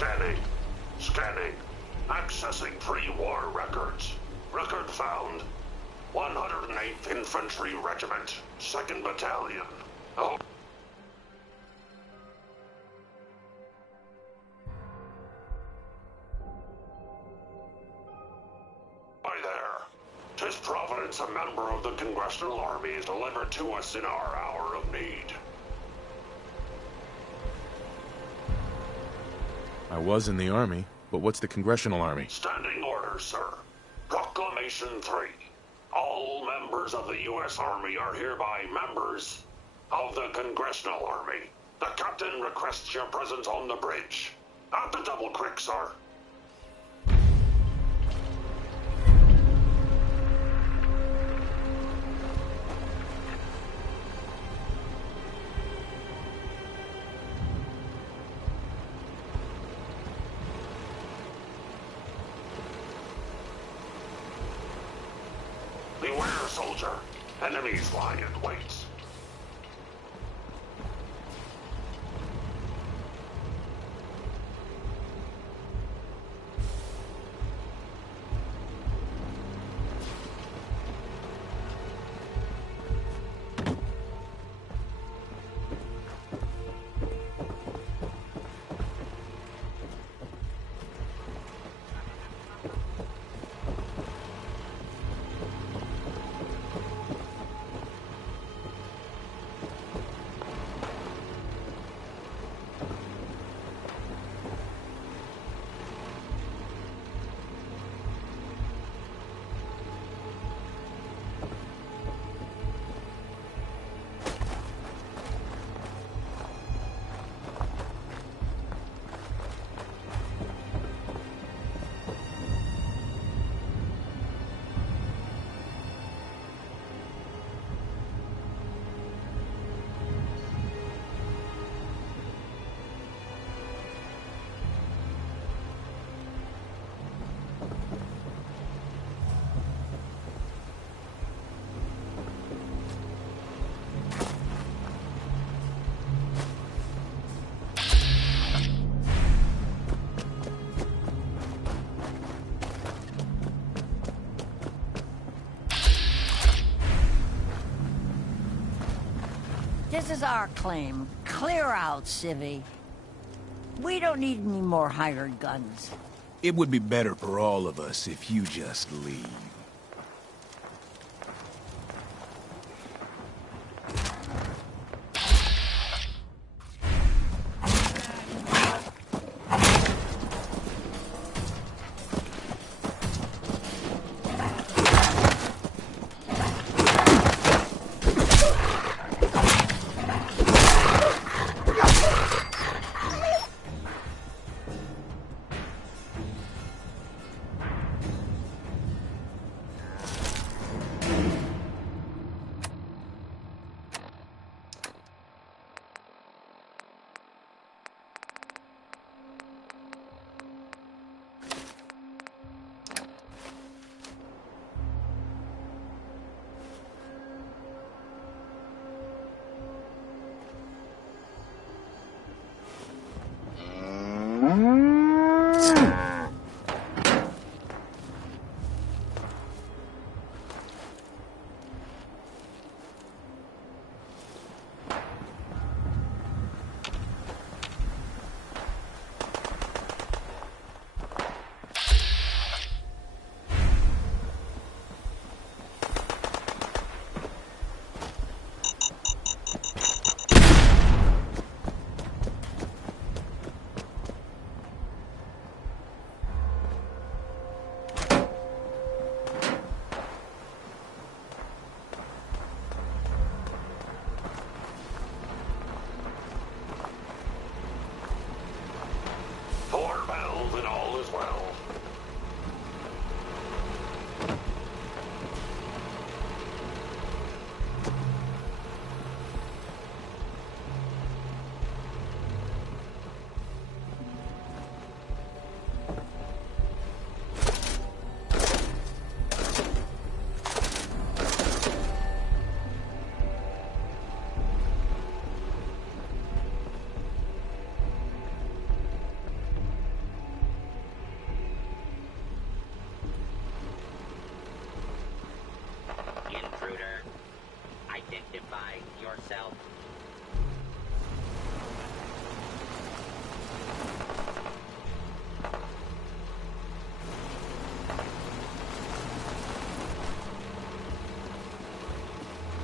Scanning. Scanning. Accessing pre-war records. Record found. 108th Infantry Regiment, 2nd Battalion. Oh. Hi there. 'Tis Providence, a member of the Congressional Army, is delivered to us in our hour of need. I was in the Army, but what's the Congressional Army? Standing orders, sir. Proclamation 3. All members of the U.S. Army are hereby members of the Congressional Army. The captain requests your presence on the bridge. At the Double Creek, sir. Beware, soldier. Enemies lie in wait. This is our claim. Clear out, civvy. We don't need any more hired guns. It would be better for all of us if you just leave.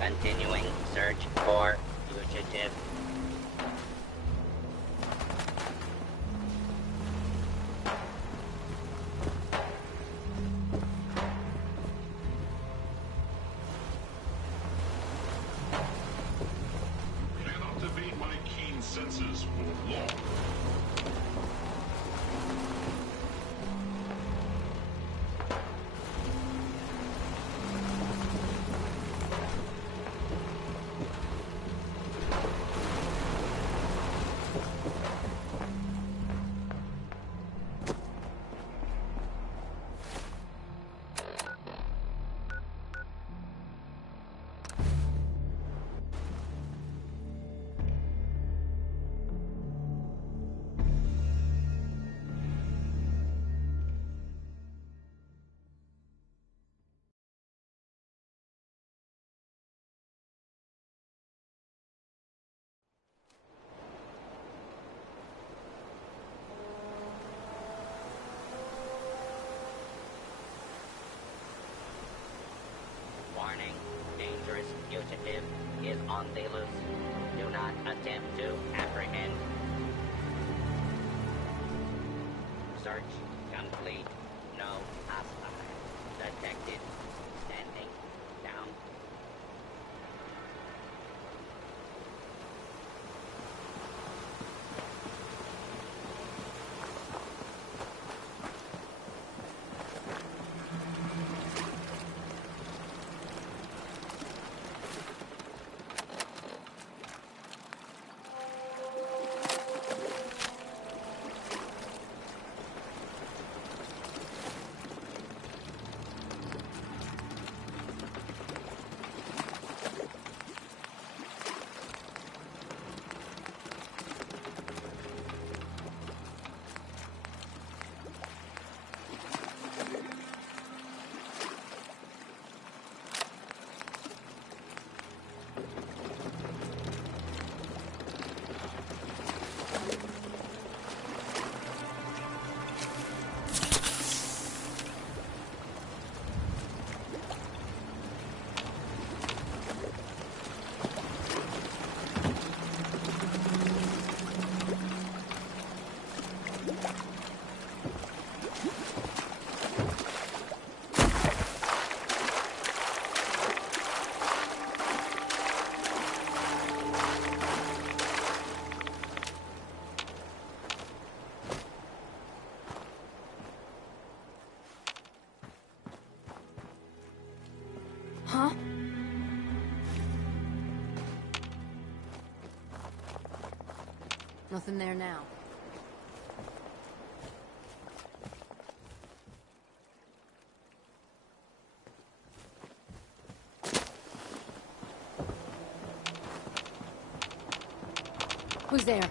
Continuing search for fugitive. Cannot evade my keen senses for long. Warning, dangerous fugitive is on the loose. Do not attempt to apprehend. Search complete. No hostile. Detected. Standing down. Huh? Nothing there now. Who's there?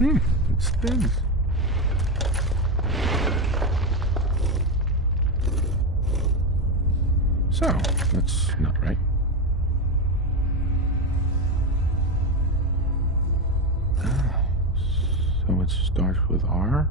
It spins. So, that's not right. So it starts with R?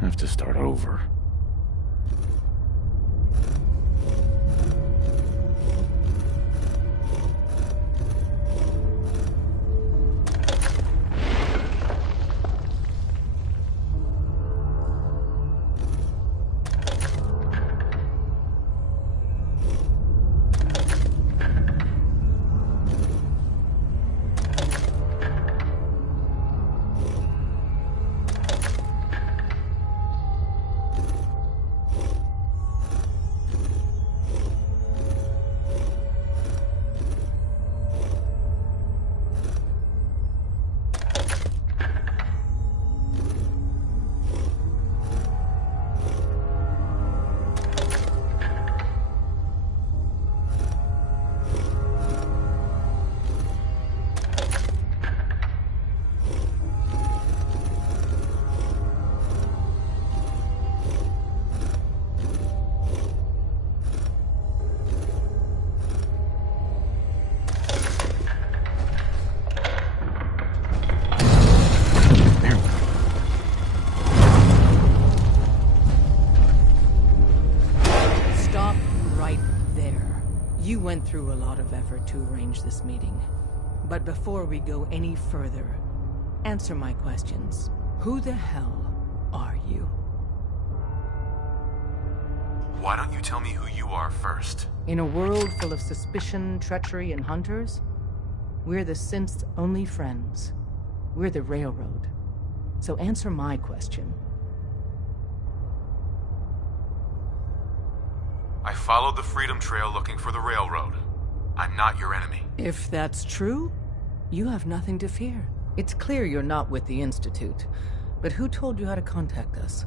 Have to start over. You went through a lot of effort to arrange this meeting. But before we go any further, answer my questions. Who the hell are you? Why don't you tell me who you are first? In a world full of suspicion, treachery, and hunters, we're the synth's only friends. We're the Railroad. So answer my question. I followed the Freedom Trail looking for the Railroad. I'm not your enemy. If that's true, you have nothing to fear. It's clear you're not with the Institute, but who told you how to contact us?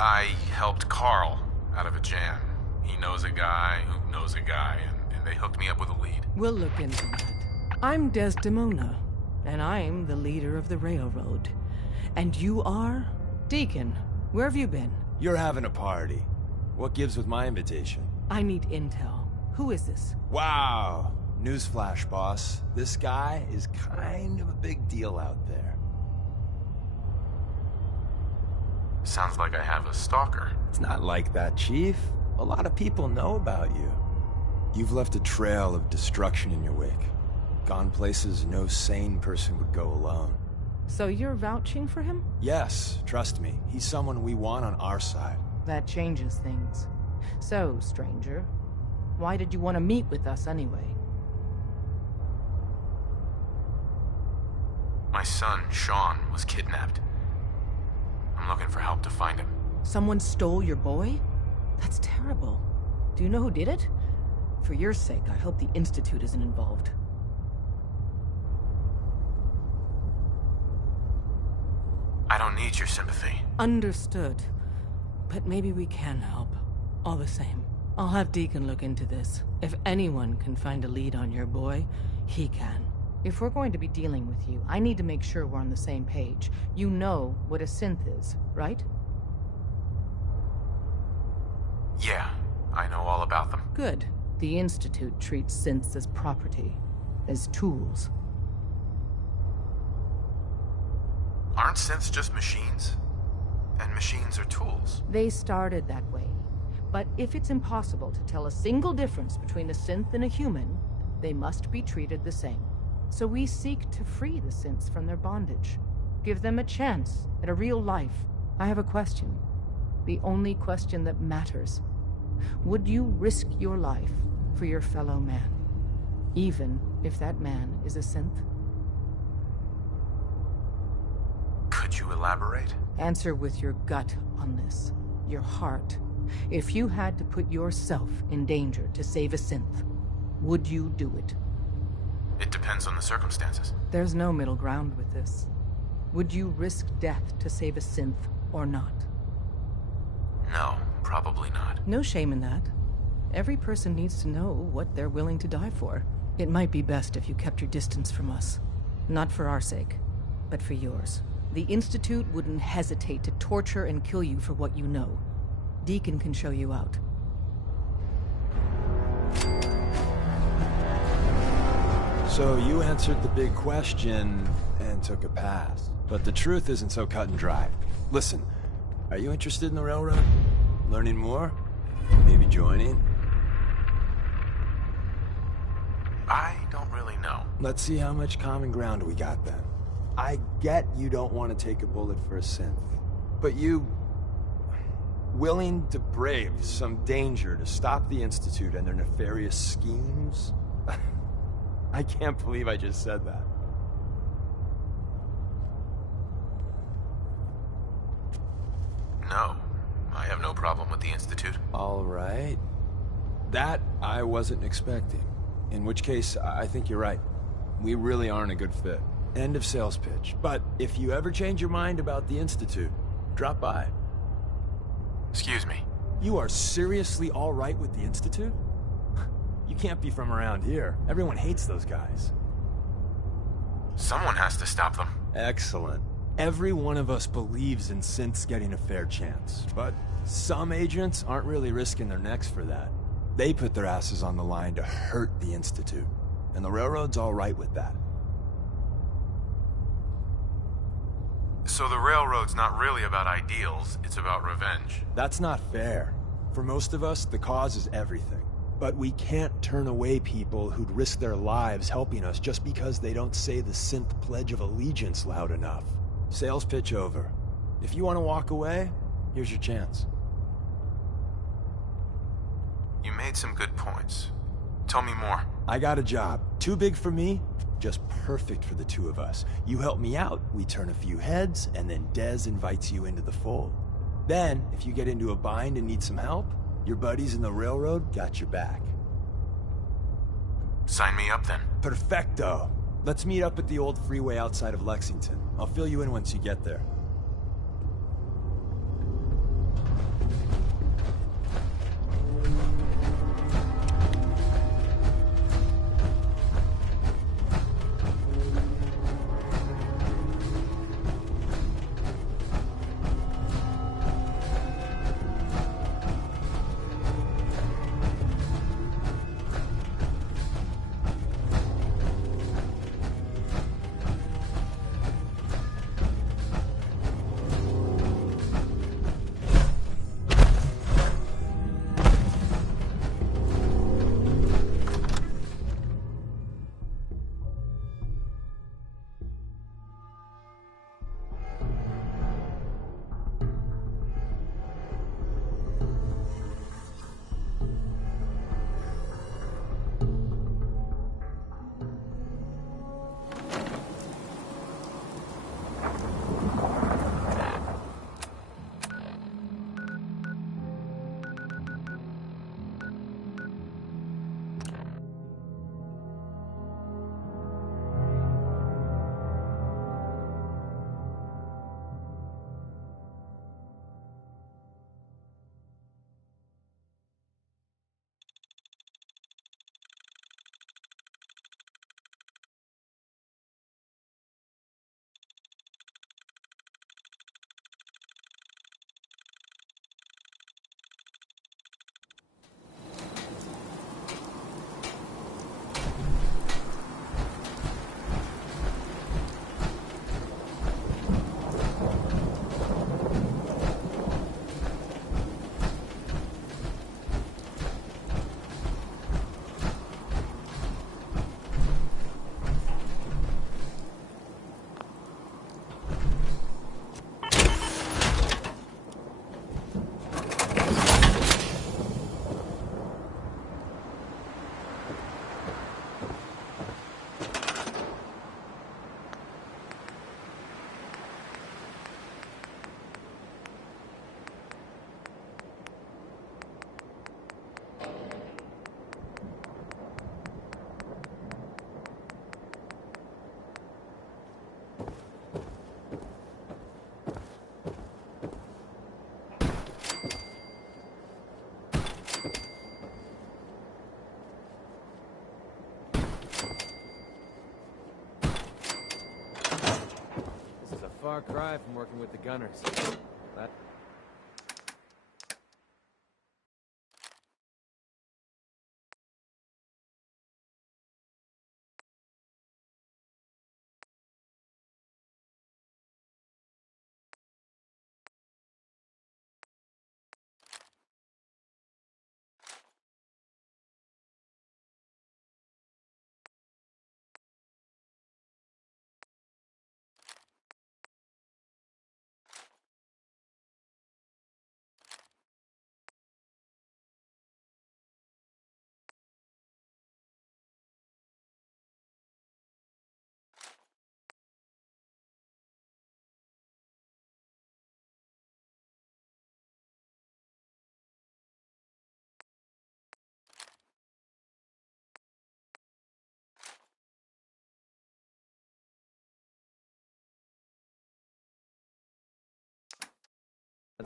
I helped Carl out of a jam. He knows a guy who knows a guy, and they hooked me up with a lead. We'll look into that. I'm Desdemona, and I'm the leader of the Railroad. And you are? Deacon, where have you been? You're having a party. What gives with my invitation? I need intel. Who is this? Wow. Newsflash, boss. This guy is kind of a big deal out there. Sounds like I have a stalker. It's not like that, Chief. A lot of people know about you. You've left a trail of destruction in your wake. Gone places no sane person would go alone. So you're vouching for him? Yes, trust me. He's someone we want on our side. That changes things. So, stranger, why did you want to meet with us anyway? My son, Sean, was kidnapped. I'm looking for help to find him. Someone stole your boy? That's terrible. Do you know who did it? For your sake, I hope the Institute isn't involved. I don't need your sympathy. Understood. But maybe we can help. All the same, I'll have Deacon look into this. If anyone can find a lead on your boy, he can. If we're going to be dealing with you, I need to make sure we're on the same page. You know what a synth is, right? Yeah, I know all about them. Good. The Institute treats synths as property, as tools. Aren't synths just machines? And machines are tools. They started that way. But if it's impossible to tell a single difference between a synth and a human, they must be treated the same. So we seek to free the synths from their bondage. Give them a chance at a real life. I have a question. The only question that matters. Would you risk your life for your fellow man? Even if that man is a synth? elaborate? Answer with your gut on this. Your heart. If you had to put yourself in danger to save a synth, would you do it? It depends on the circumstances. There's no middle ground with this. Would you risk death to save a synth or not? No, probably not. No shame in that. Every person needs to know what they're willing to die for. It might be best if you kept your distance from us. Not for our sake, but for yours. The Institute wouldn't hesitate to torture and kill you for what you know. Deacon can show you out. So you answered the big question and took a pass. But the truth isn't so cut and dry. Listen, are you interested in the Railroad? Learning more? Maybe joining? I don't really know. Let's see how much common ground we got then. I get you don't want to take a bullet for a synth, but you... willing to brave some danger to stop the Institute and their nefarious schemes? I can't believe I just said that. No, I have no problem with the Institute. All right. That I wasn't expecting. In which case, I think you're right. We really aren't a good fit. End of sales pitch. But if you ever change your mind about the Institute, drop by. Excuse me. You are seriously all right with the Institute? You can't be from around here. Everyone hates those guys. Someone has to stop them. Excellent. Every one of us believes in synths getting a fair chance, but some agents aren't really risking their necks for that. They put their asses on the line to hurt the Institute, and the Railroad's all right with that. So the Railroad's not really about ideals, it's about revenge. That's not fair. For most of us, the cause is everything. But we can't turn away people who'd risk their lives helping us just because they don't say the synth Pledge of Allegiance loud enough. Sales pitch over. If you want to walk away, here's your chance. You made some good points. Tell me more. I got a job. Too big for me, just perfect for the two of us. You help me out, we turn a few heads, and then Dez invites you into the fold. Then, if you get into a bind and need some help, your buddies in the Railroad got your back. Sign me up then. Perfecto. Let's meet up at the old freeway outside of Lexington. I'll fill you in once you get there. far cry from working with the gunners. That...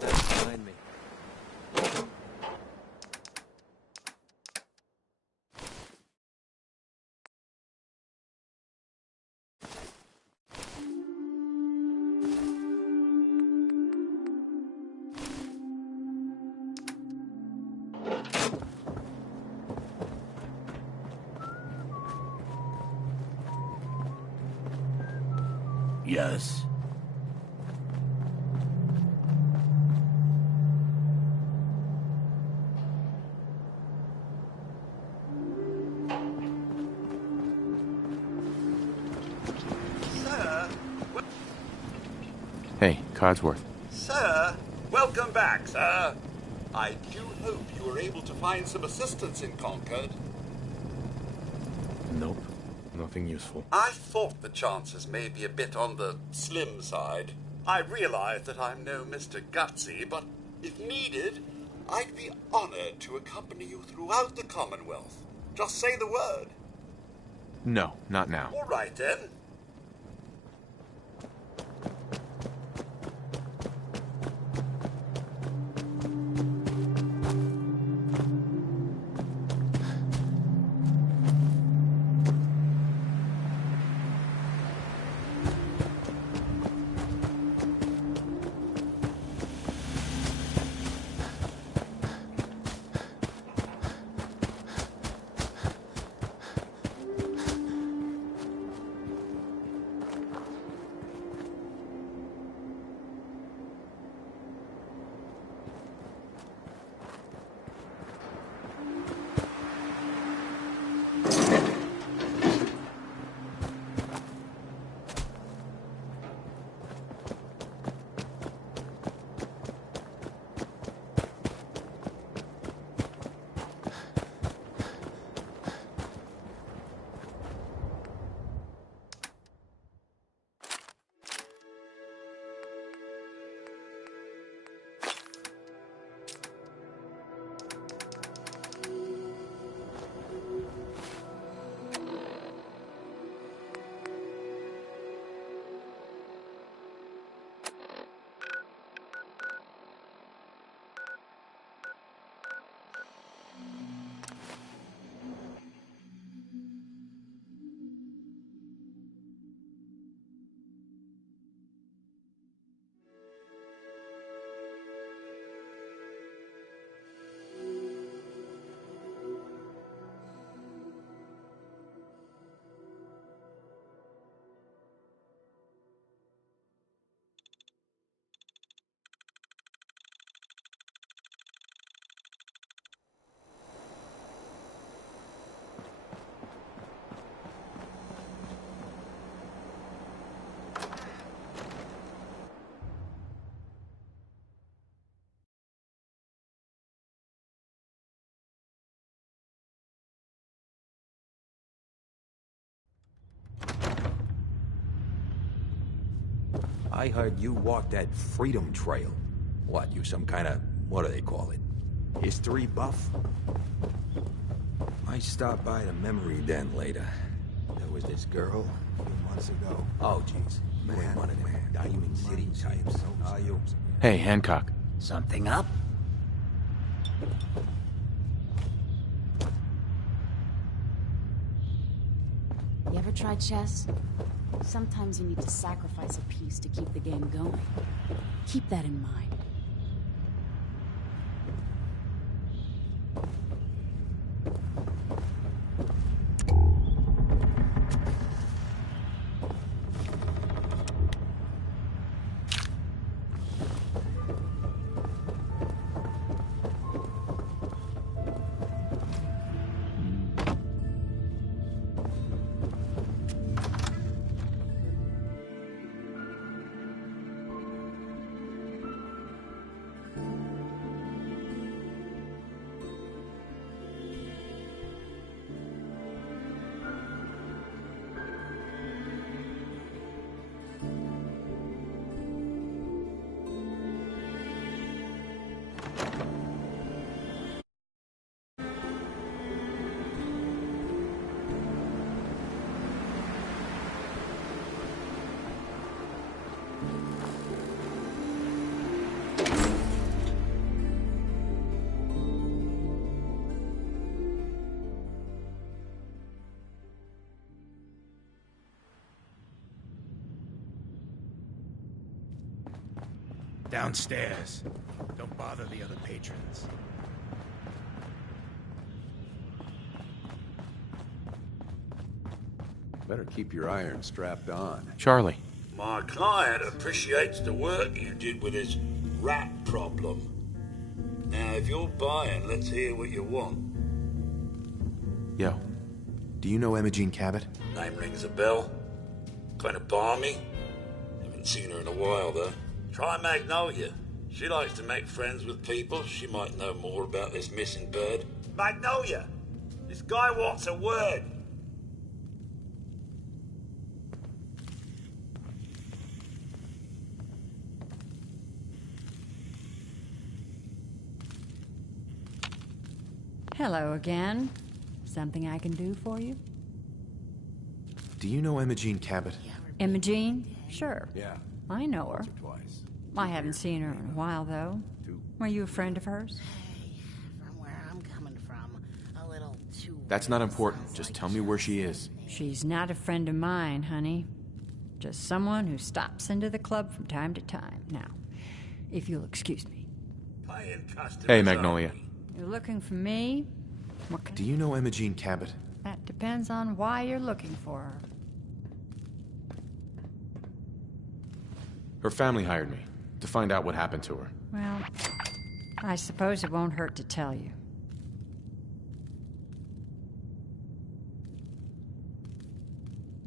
That's behind me. Yes. Hey, Codsworth. Sir, welcome back, sir. I do hope you were able to find some assistance in Concord. Nope. Nothing useful. I thought the chances may be a bit on the slim side. I realize that I'm no Mr. Gutsy, but if needed, I'd be honored to accompany you throughout the Commonwealth. Just say the word. No, not now. All right, then. I heard you walked that Freedom Trail. What, you some kind of, what do they call it? History buff? I stopped by the memory den later. There was this girl a few months ago. Oh, jeez. You ain't one of them Diamond City types, are you? Hey, Hancock. Something up? Yeah, ever tried chess? Sometimes you need to sacrifice a piece to keep the game going. Keep that in mind. Downstairs. Don't bother the other patrons. Better keep your iron strapped on. Charlie. My client appreciates the work you did with his rat problem. Now, if you're buying, let's hear what you want. Yo, do you know Imogene Cabot? Name rings a bell. Kind of balmy. Haven't seen her in a while, though. Try Magnolia. She likes to make friends with people. She might know more about this missing bird. Magnolia! This guy wants a word. Hello again. Something I can do for you? Do you know Imogene Cabot? Imogene? Sure. Yeah. I know her. Once or twice. I haven't seen her in a while, though. Were you a friend of hers? From where I'm coming from, a little too... That's not important. Just tell me where she is. She's not a friend of mine, honey. Just someone who stops into the club from time to time. Now, if you'll excuse me. Hey, Magnolia. You're looking for me? What can... Do you know Imogene Cabot? That depends on why you're looking for her. Her family hired me to find out what happened to her. Well, I suppose it won't hurt to tell you.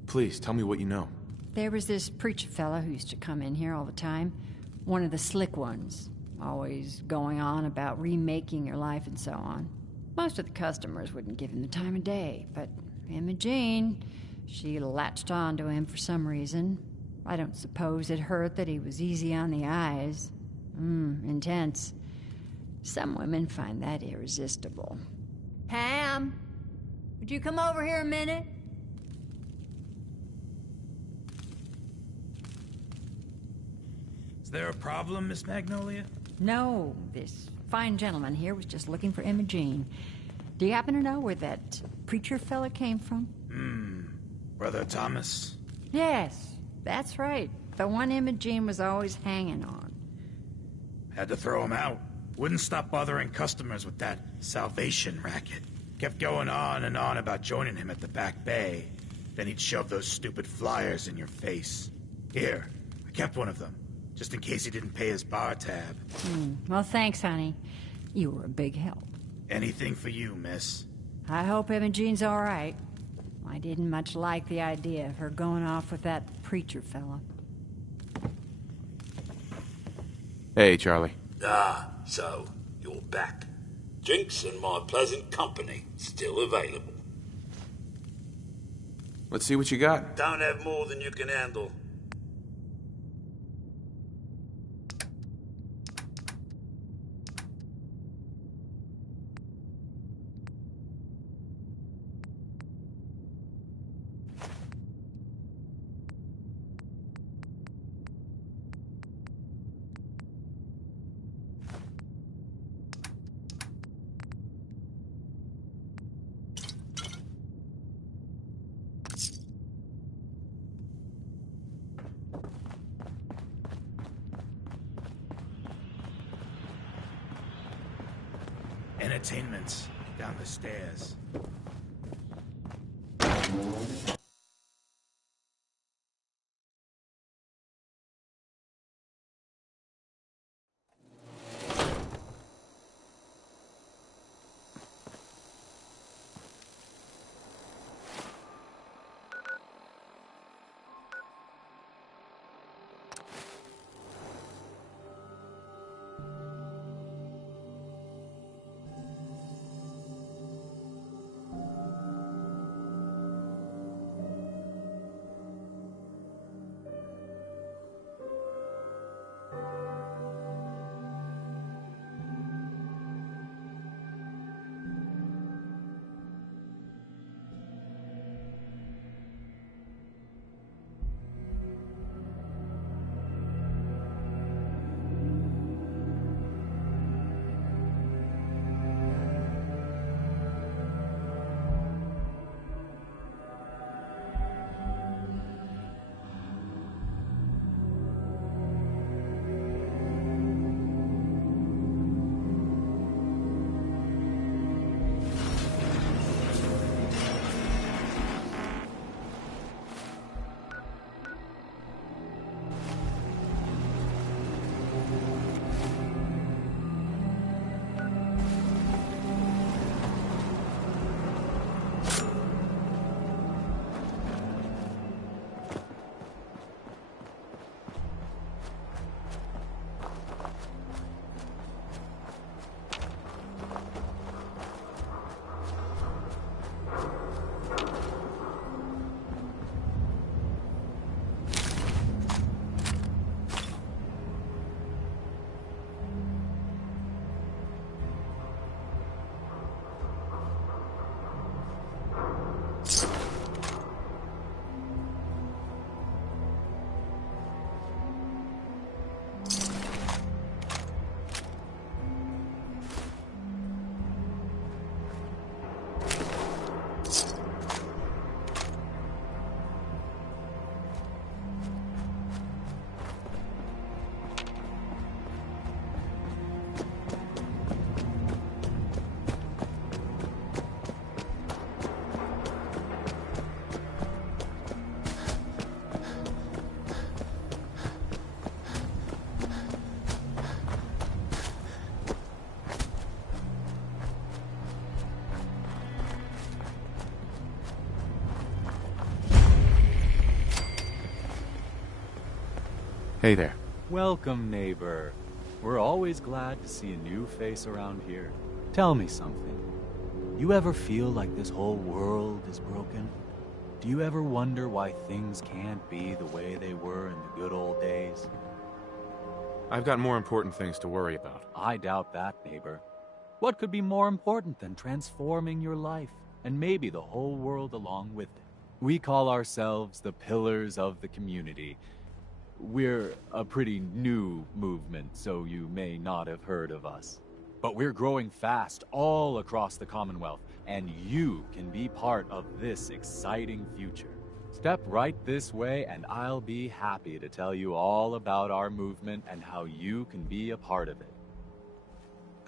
Please, tell me what you know. There was this preacher fella who used to come in here all the time. One of the slick ones. Always going on about remaking your life and so on. Most of the customers wouldn't give him the time of day, but Imogene, she latched on to him for some reason. I don't suppose it hurt that he was easy on the eyes. Intense. Some women find that irresistible. Pam, would you come over here a minute? Is there a problem, Miss Magnolia? No, this fine gentleman here was just looking for Imogene. Do you happen to know where that preacher fella came from? Brother Thomas? Yes, that's right. The one Imogene was always hanging on. Had to throw him out. Wouldn't stop bothering customers with that salvation racket. Kept going on and on about joining him at the back bay. Then he'd shove those stupid flyers in your face. Here, I kept one of them, just in case he didn't pay his bar tab. Well, thanks, honey. You were a big help. Anything for you, miss. I hope Imogene's all right. I didn't much like the idea of her going off with that preacher fella. Hey, Charlie. Ah, so, you're back. Drinks and my pleasant company still available. Let's see what you got. Don't have more than you can handle. entertainment down the stairs. Hey there. Welcome, neighbor. We're always glad to see a new face around here. Tell me something. You ever feel like this whole world is broken? Do you ever wonder why things can't be the way they were in the good old days? I've got more important things to worry about. I doubt that, neighbor. What could be more important than transforming your life, and maybe the whole world along with it? We call ourselves the Pillars of the Community. We're a pretty new movement, so you may not have heard of us. But we're growing fast all across the Commonwealth, and you can be part of this exciting future. Step right this way, and I'll be happy to tell you all about our movement and how you can be a part of it.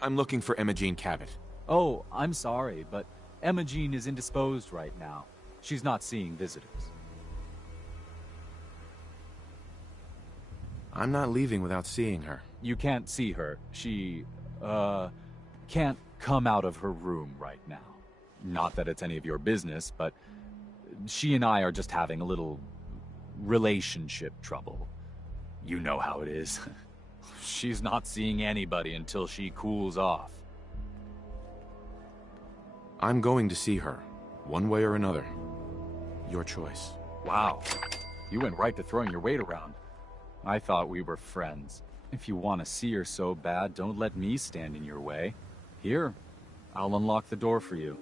I'm looking for Emma Jean Cabot. Oh, I'm sorry, but Emma Jean is indisposed right now. She's not seeing visitors. I'm not leaving without seeing her. You can't see her. She, can't come out of her room right now. Not that it's any of your business, but she and I are just having a little relationship trouble. You know how it is. She's not seeing anybody until she cools off. I'm going to see her, one way or another. Your choice. Wow. You went right to throwing your weight around. I thought we were friends. If you want to see her so bad, don't let me stand in your way. Here, I'll unlock the door for you.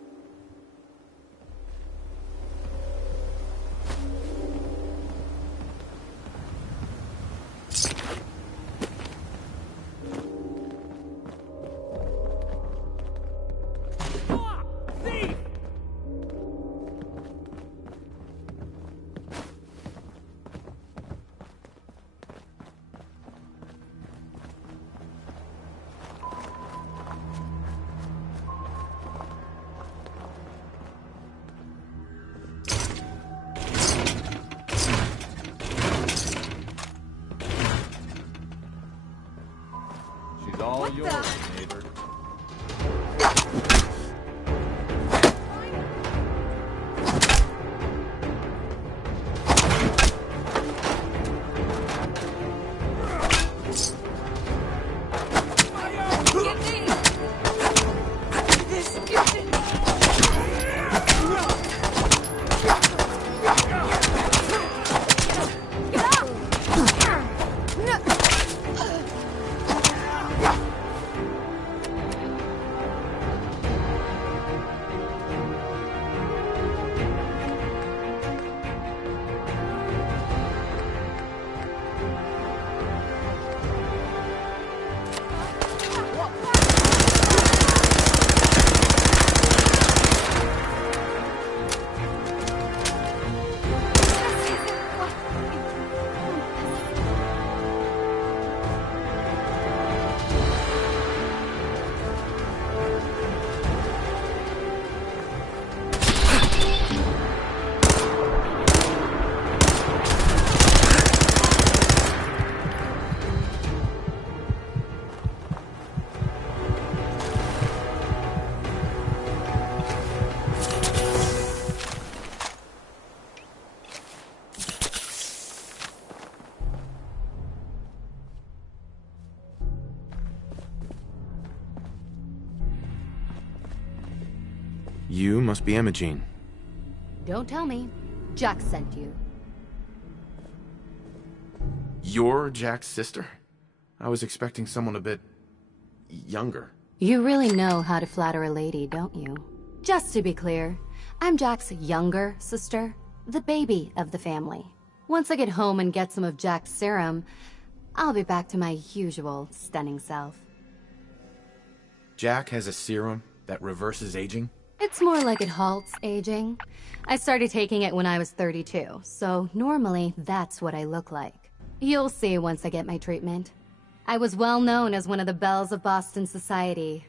neighbor. You must be Imogene. Don't tell me. Jack sent you. You're Jack's sister? I was expecting someone a bit... younger. You really know how to flatter a lady, don't you? Just to be clear, I'm Jack's younger sister, the baby of the family. Once I get home and get some of Jack's serum, I'll be back to my usual stunning self. Jack has a serum that reverses aging? It's more like it halts aging. I started taking it when I was 32, so normally that's what I look like. You'll see once I get my treatment. I was well known as one of the belles of Boston society,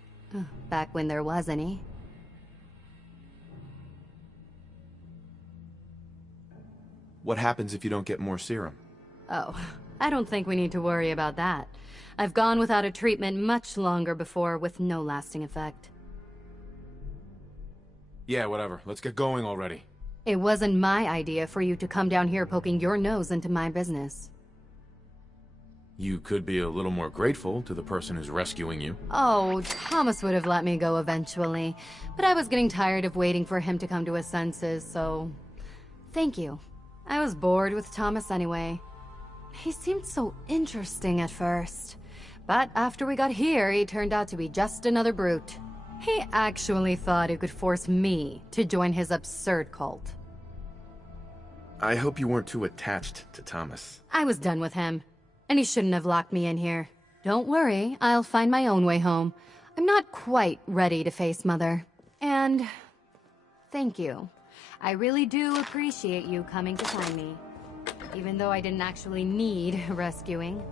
back when there was any. What happens if you don't get more serum? Oh, I don't think we need to worry about that. I've gone without a treatment much longer before with no lasting effect. Yeah, whatever. Let's get going already. It wasn't my idea for you to come down here poking your nose into my business. You could be a little more grateful to the person who's rescuing you. Oh, Thomas would have let me go eventually, but I was getting tired of waiting for him to come to his senses, so... Thank you. I was bored with Thomas anyway. He seemed so interesting at first, but after we got here, he turned out to be just another brute. He actually thought he could force me to join his absurd cult. I hope you weren't too attached to Thomas. I was done with him, and he shouldn't have locked me in here. Don't worry, I'll find my own way home. I'm not quite ready to face Mother. And... thank you. I really do appreciate you coming to find me, even though I didn't actually need rescuing.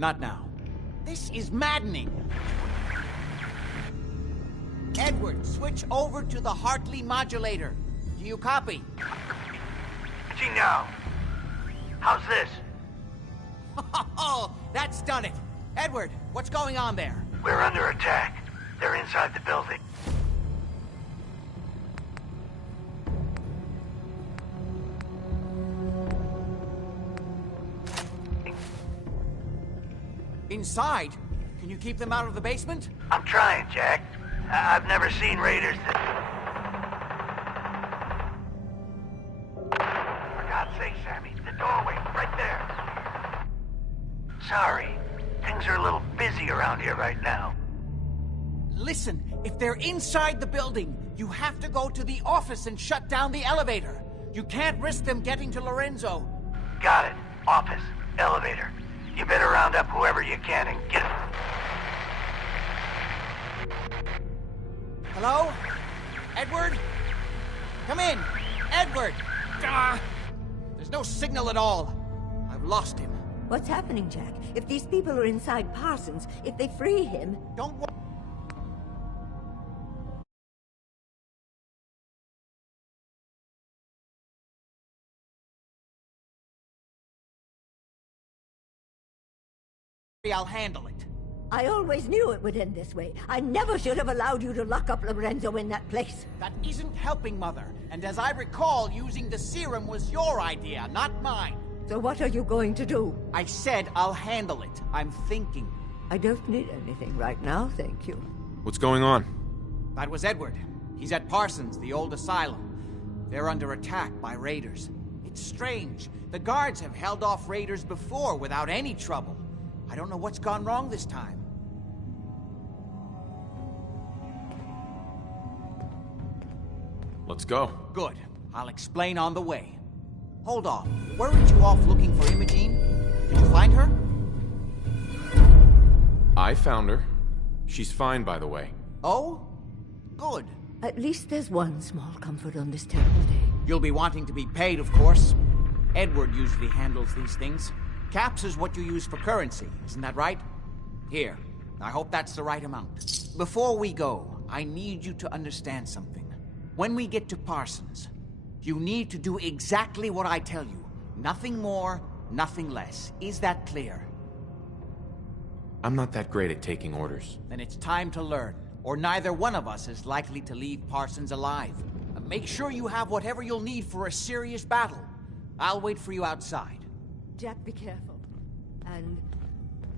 Not now. This is maddening. Edward, switch over to the Hartley modulator. Do you copy? Gee, now. How's this? Oh, that's done it. Edward, what's going on there? We're under attack. They're inside the building. Inside? Can you keep them out of the basement? I'm trying, Jack. I've never seen raiders that... For God's sake, Sammy, the doorway, right there. Sorry, things are a little busy around here right now. Listen, if they're inside the building, you have to go to the office and shut down the elevator. You can't risk them getting to Lorenzo. Got it. Office, elevator. You better round up whoever you can and get... Hello? Edward? Come in! Edward! There's no signal at all. I've lost him. What's happening, Jack? If these people are inside Parsons, if they free him... Don't worry. I'll handle it. I always knew it would end this way. I never should have allowed you to lock up Lorenzo in that place. That isn't helping, Mother. And as I recall, using the serum was your idea, not mine. So what are you going to do? I said I'll handle it. I'm thinking. I don't need anything right now, thank you. What's going on? That was Edward. He's at Parsons, the old asylum. They're under attack by raiders. It's strange. The guards have held off raiders before without any trouble. I don't know what's gone wrong this time. Let's go. Good. I'll explain on the way. Hold on. Weren't you off looking for Imogene? Did you find her? I found her. She's fine, by the way. Oh? Good. At least there's one small comfort on this terrible day. You'll be wanting to be paid, of course. Edward usually handles these things. Caps is what you use for currency, isn't that right? Here. I hope that's the right amount. Before we go, I need you to understand something. When we get to Parsons, you need to do exactly what I tell you. Nothing more, nothing less. Is that clear? I'm not that great at taking orders. Then it's time to learn, or neither one of us is likely to leave Parsons alive. Make sure you have whatever you'll need for a serious battle. I'll wait for you outside. Jack, be careful. And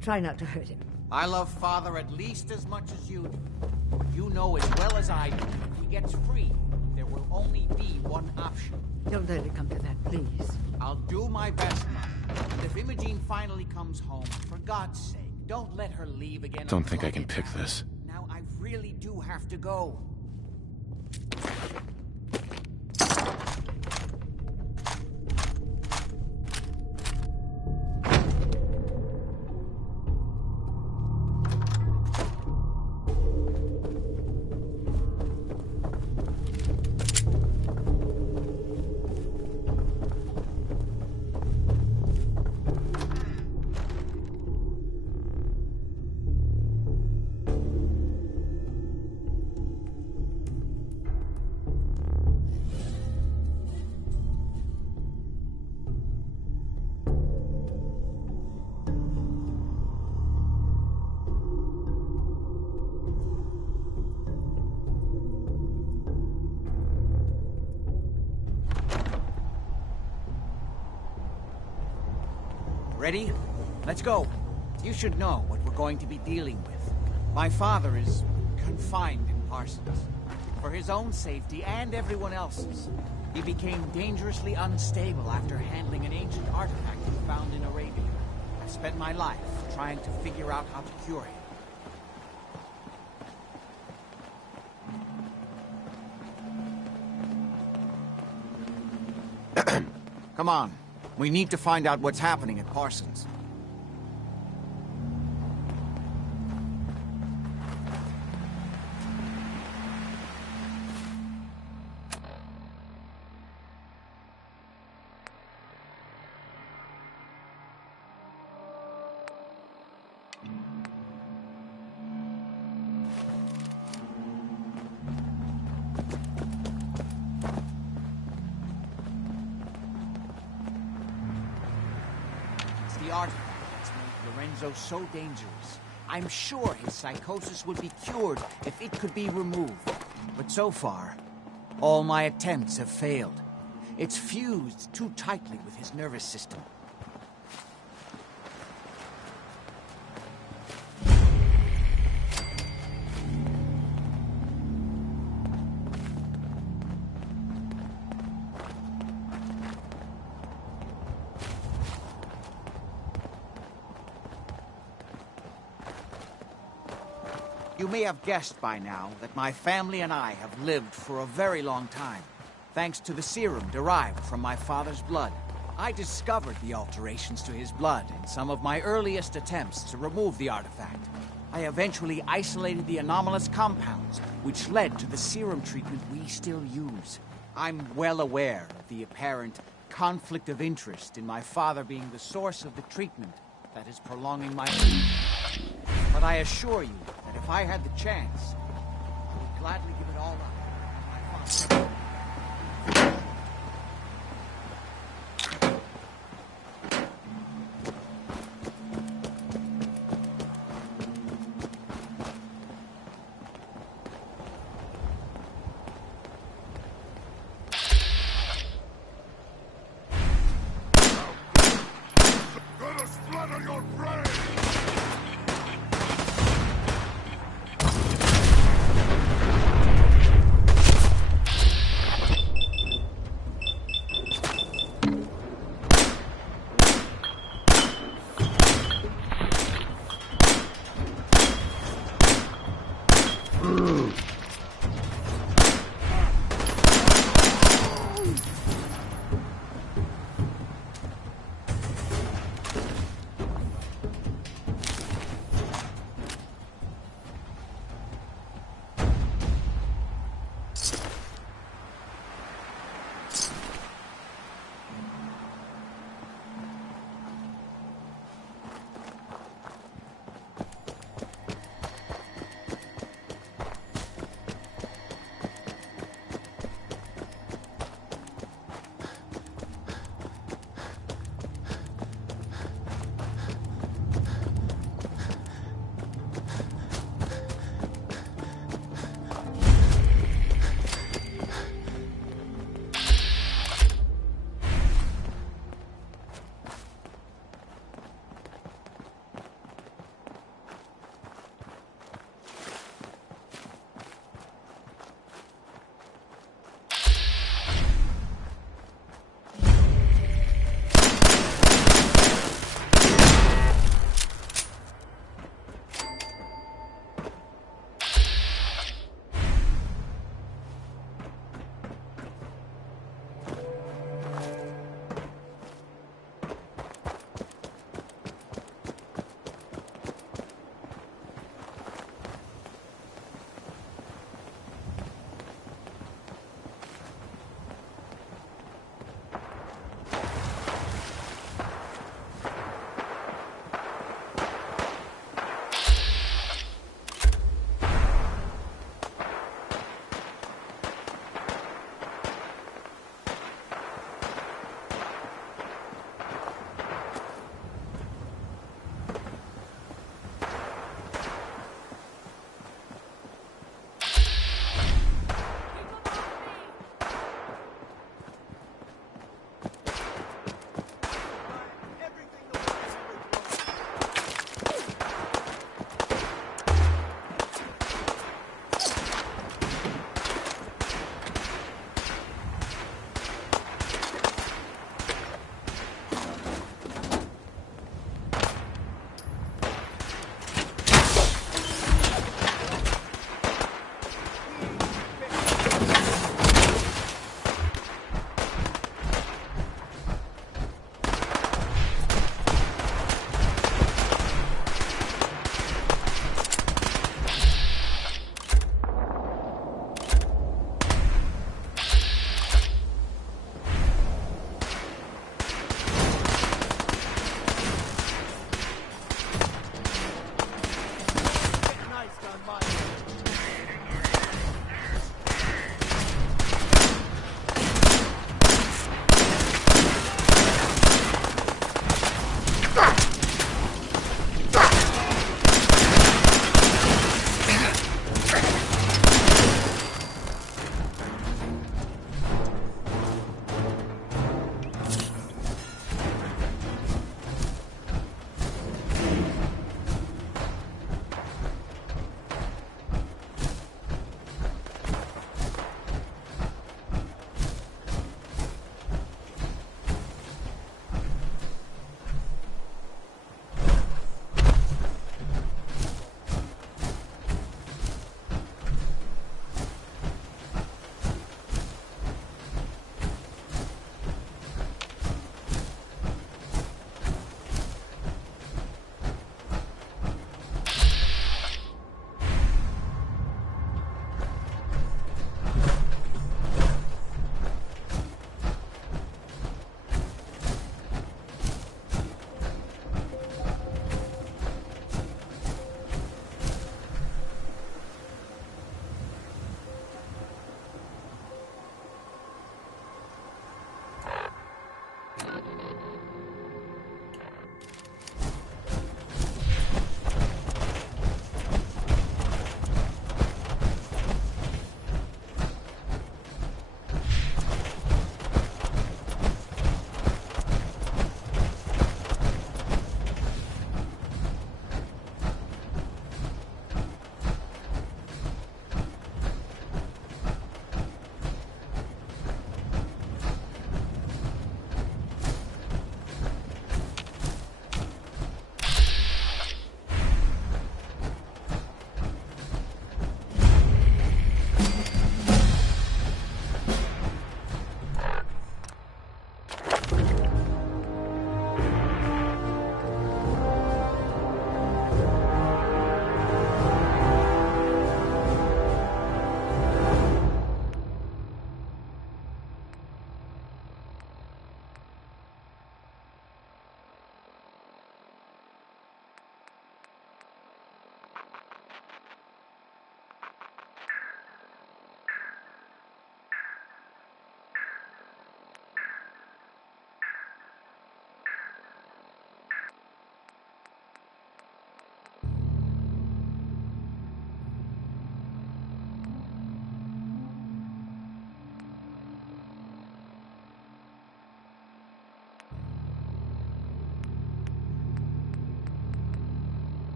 try not to hurt him. I love Father at least as much as you do. You know as well as I do, if he gets free, there will only be one option. Don't let it come to that, please. I'll do my best, Mother. And if Imogene finally comes home, for God's sake, don't let her leave again. Don't think I can pick this. Now I really do have to go. Ready? Let's go. You should know what we're going to be dealing with. My father is confined in Parsons. For his own safety and everyone else's. He became dangerously unstable after handling an ancient artifact he found in Arabia. I've spent my life trying to figure out how to cure him. Come on. We need to find out what's happening at Parsons. Lorenzo so dangerous. I'm sure his psychosis would be cured if it could be removed. But so far, all my attempts have failed. It's fused too tightly with his nervous system. You may have guessed by now that my family and I have lived for a very long time, thanks to the serum derived from my father's blood. I discovered the alterations to his blood in some of my earliest attempts to remove the artifact. I eventually isolated the anomalous compounds, which led to the serum treatment we still use. I'm well aware of the apparent conflict of interest in my father being the source of the treatment that is prolonging my life. But I assure you that if I had the chance, I would gladly give it all up. My father.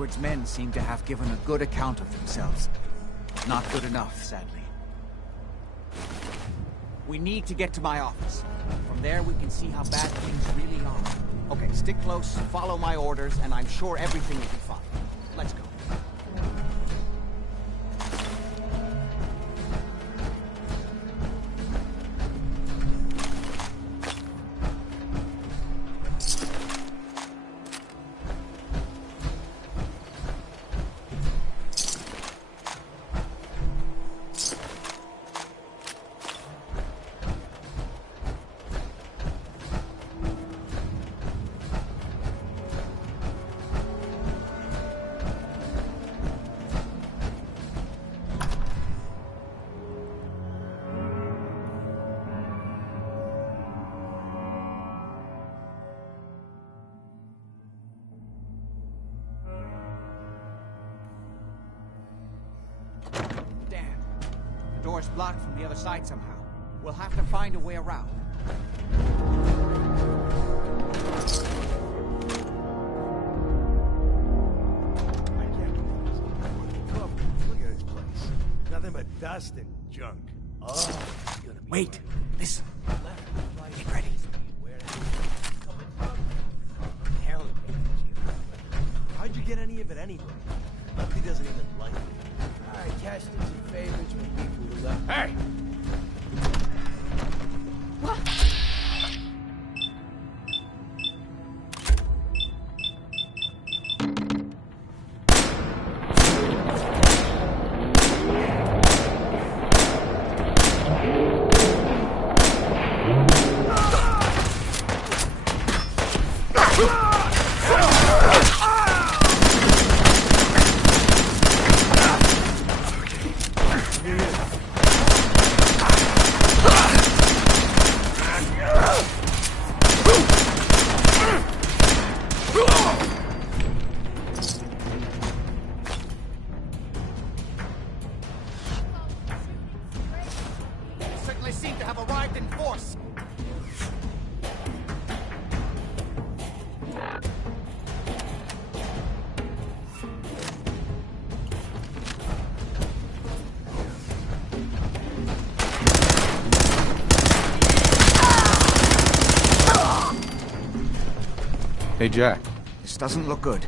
Edward's men seem to have given a good account of themselves. Not good enough, sadly. We need to get to my office. From there, we can see how bad things really are. Okay, stick close, follow my orders, and I'm sure everything will be fine. Let's go. The door's blocked from the other side somehow. We'll have to find a way around. I can't believe this. Look at this place. Nothing but dust and junk. Oh, it's gonna be Wait, listen. Get ready. Hell, how'd you get any of it anyway? Lefty doesn't even like it. I cashed in some favors with people who left. Hey! What? Certainly seem to have arrived in force. Hey, Jack. This doesn't look good.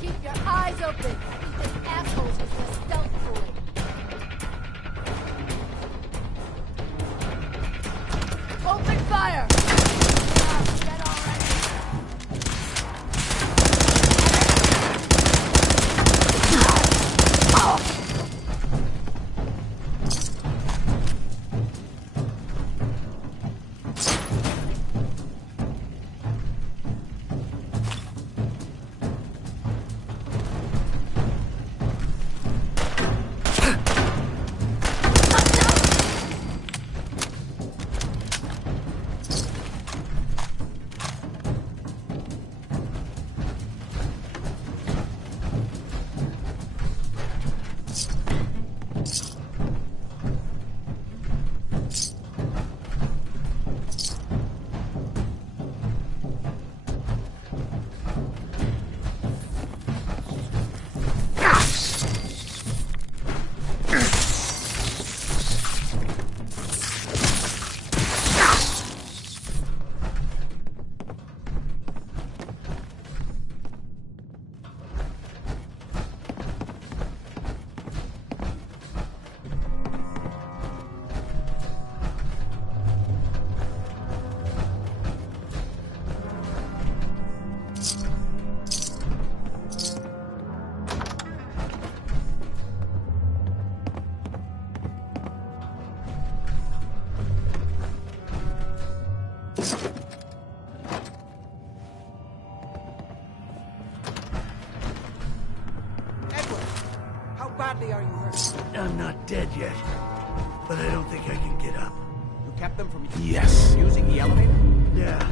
Keep your eyes open. These assholes with their stealth pulling. Open fire! Dead already. badly are you hurt? I'm not dead yet, but I don't think I can get up. You kept them from Yes. using the elevator? Yeah.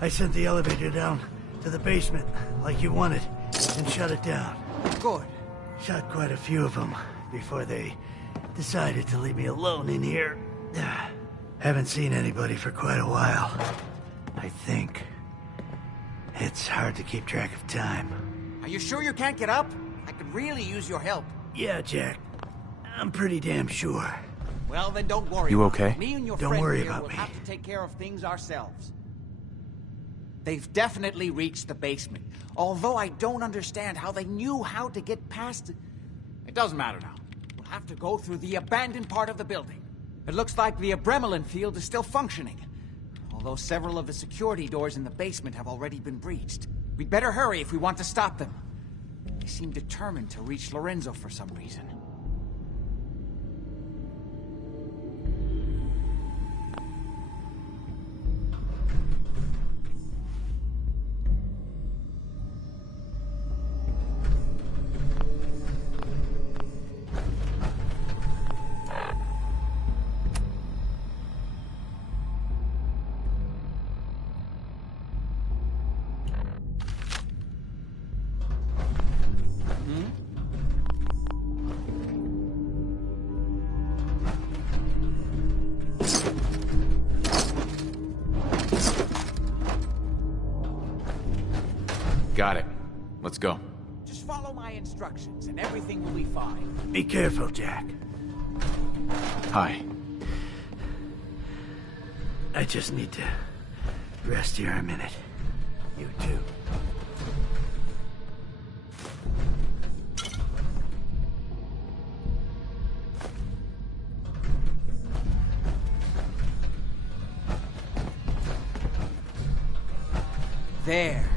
I I sent the elevator down to the basement, like you wanted, and shut it down. Good. Shot quite a few of them before they decided to leave me alone in here. Haven't seen anybody for quite a while. I think. It's hard to keep track of time. Are you sure you can't get up? I could really use your help. Yeah, Jack. I'm pretty damn sure. Well, then don't worry. You okay? Me and your Don't friend worry here about will me. have to take care of things ourselves. They've definitely reached the basement. Although I don't understand how they knew how to get past it. It doesn't matter now. We'll have to go through the abandoned part of the building. It looks like the Abremelin field is still functioning. Although several of the security doors in the basement have already been breached. We'd better hurry if we want to stop them. They seem determined to reach Lorenzo for some reason. Got it. Let's go. Just follow my instructions and everything will be fine. Be careful, Jack. Hi. I just need to rest here a minute. You too. There.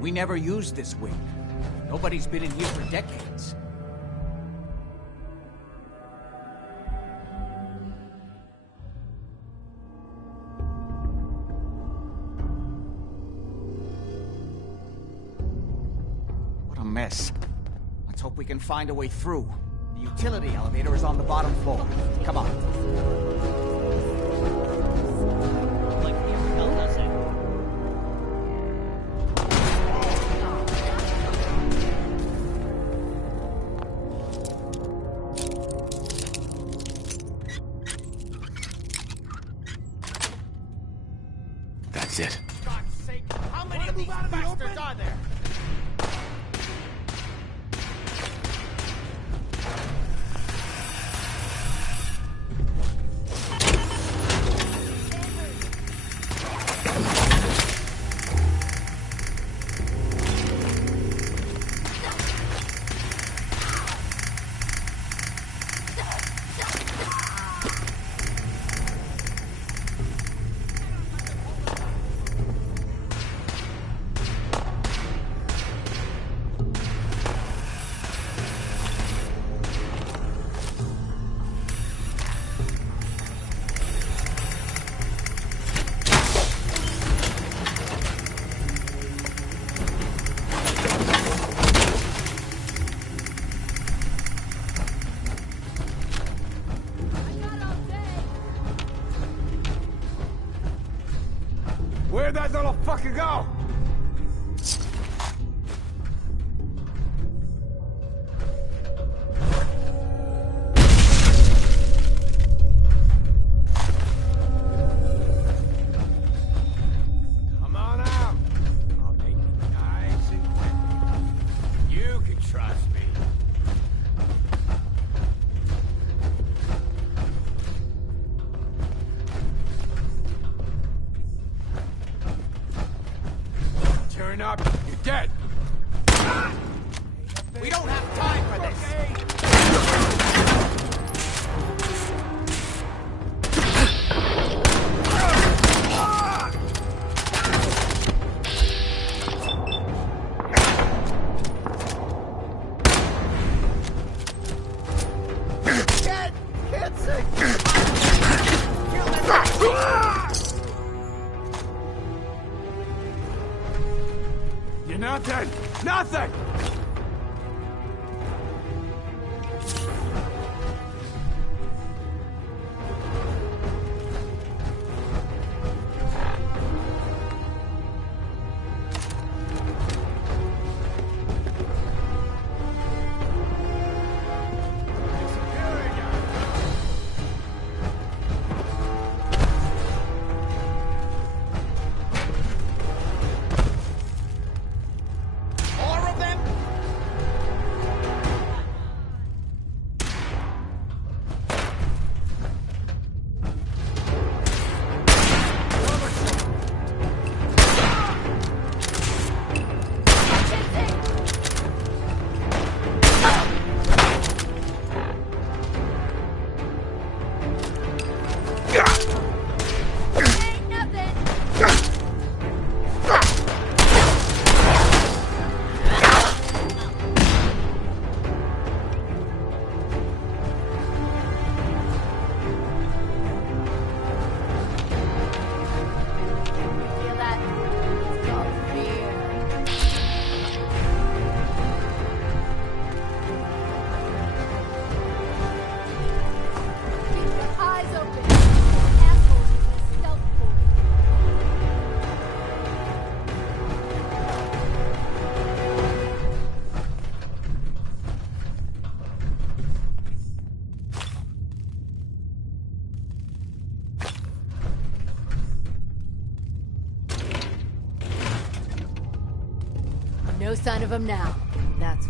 We never used this wing. Nobody's been in here for decades. What a mess. Let's hope we can find a way through. The utility elevator is on the bottom floor. Come on. That's it. God's sake, how many of these bastards are there? Where'd that little fucker go? Come on out. I'll make it nice and quick. You can trust me. Turn up, you're dead. We don't have time for this. Can't see. You're nothing! Nothing! No sign of him now. That's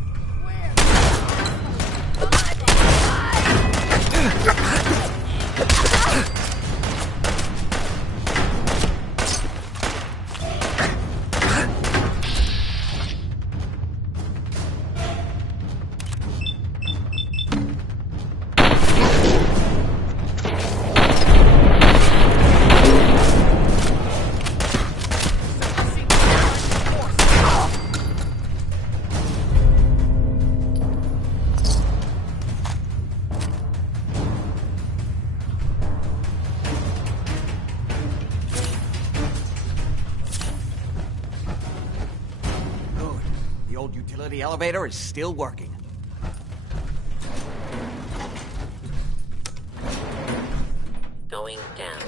The elevator is still working. Going down.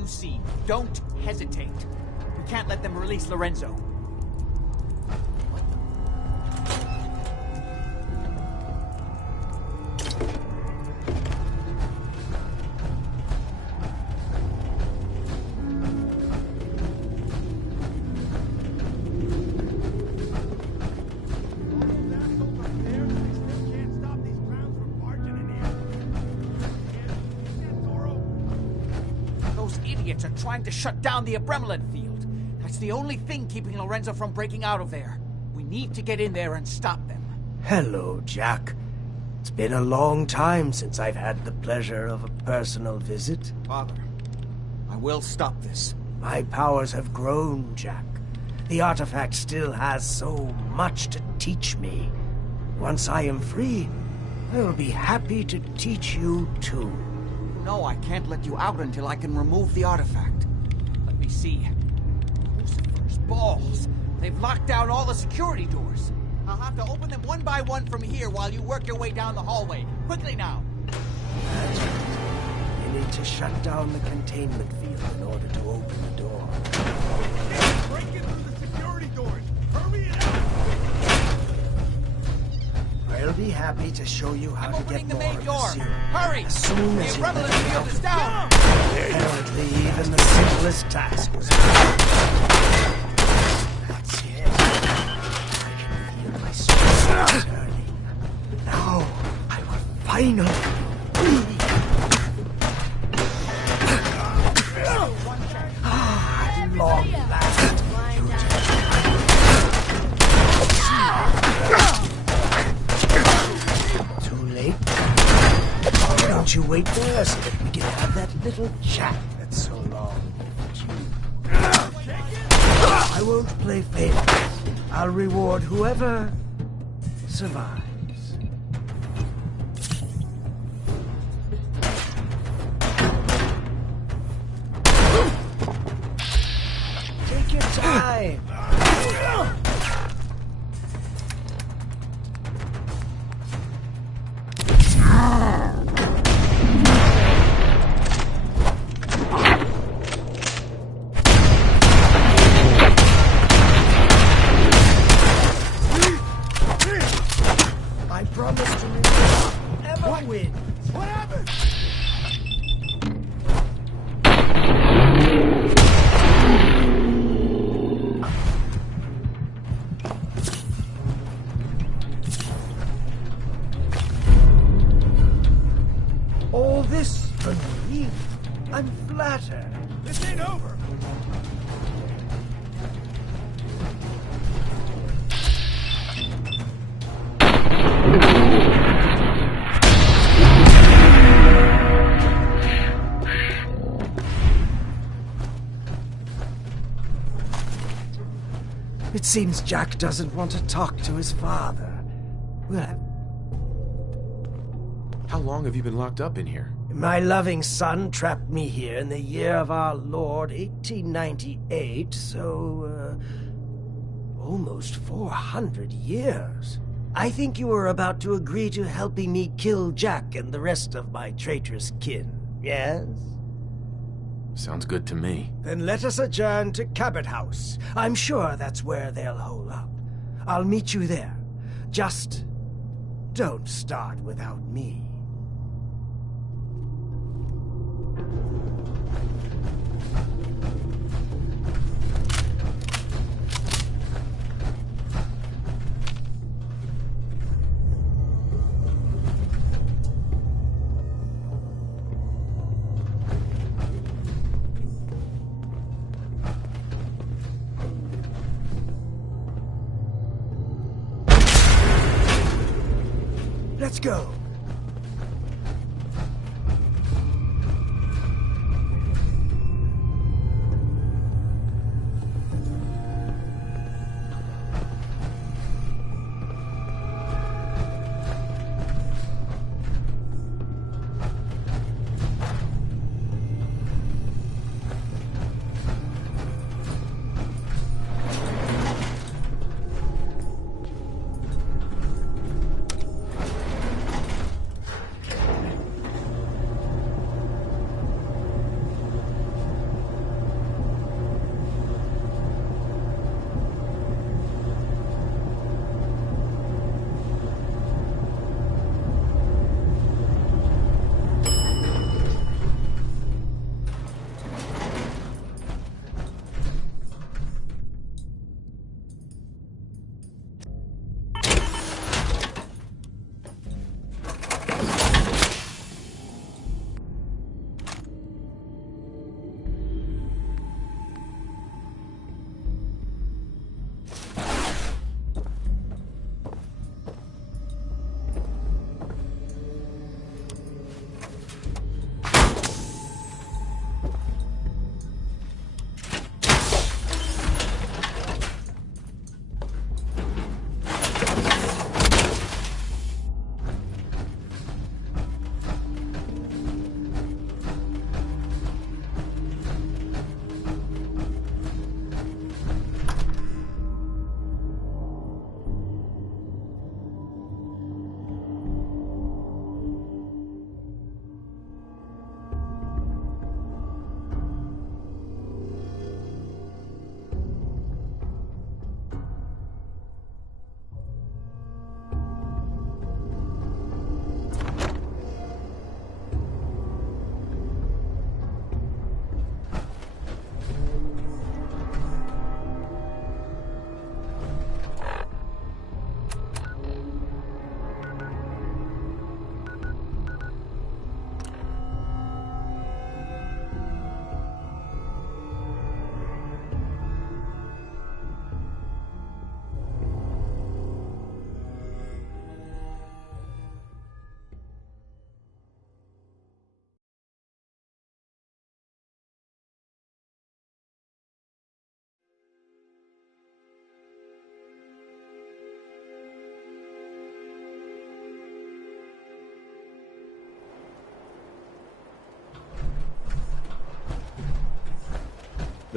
you see. Don't hesitate. We can't let them release Lorenzo. Are trying to shut down the Abremlin field. That's the only thing keeping Lorenzo from breaking out of there. We need to get in there and stop them. Hello, Jack. It's been a long time since I've had the pleasure of a personal visit. Father, I will stop this. My powers have grown, Jack. The artifact still has so much to teach me. Once I am free, I will be happy to teach you too. No, I can't let you out until I can remove the artifact. Let me see. Lucifer's balls. They've locked down all the security doors. I'll have to open them one by one from here while you work your way down the hallway. Quickly now. That's right. You need to shut down the containment field in order to open the door. Breaking through the security doors! Hurry it out! I'll be happy to show you how to get the more main of door. the serum. Hurry! As soon as The you Abremlin let me field out. is down! Apparently, even the simplest task was That's it. I can feel my strength returning. Now, I will finally breathe. At long last. Too late. Why don't you wait there so that we can have that little chat that's so long overdue? I won't play favorites. I'll reward whoever survives. Take your time. I promise to never win. What happened? All this for me? I'm flattered. This ain't over! It seems Jack doesn't want to talk to his father. We'll have... How long have you been locked up in here? My loving son trapped me here in the year of our Lord, 1898, so, almost 400 years. I think you were about to agree to helping me kill Jack and the rest of my traitorous kin, yes? Sounds good to me. Then let us adjourn to Cabot House. I'm sure that's where they'll hole up. I'll meet you there. Just don't start without me. Let's go.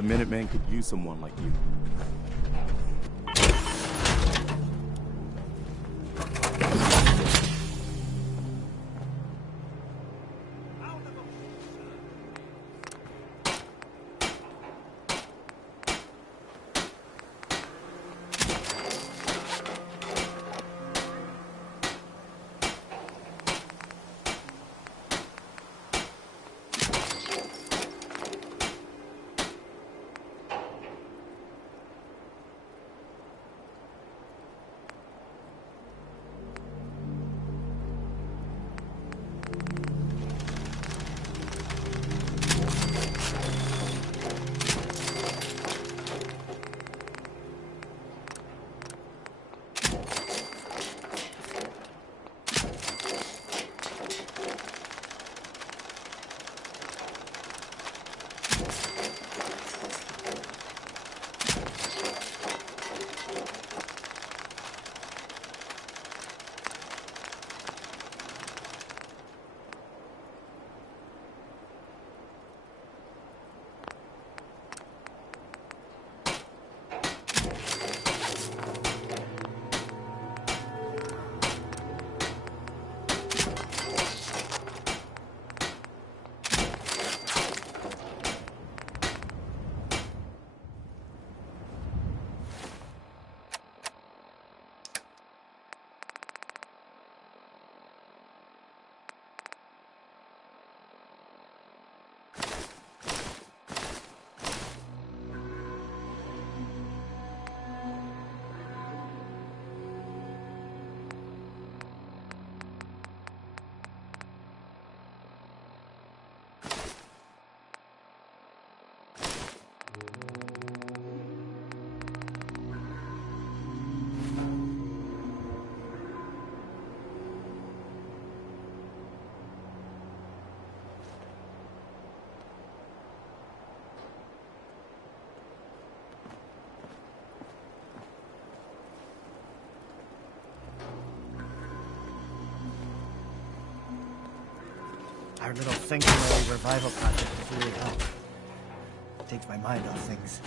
Minutemen could use someone like you. Our little sanctuary revival project has really helped. It takes my mind off things.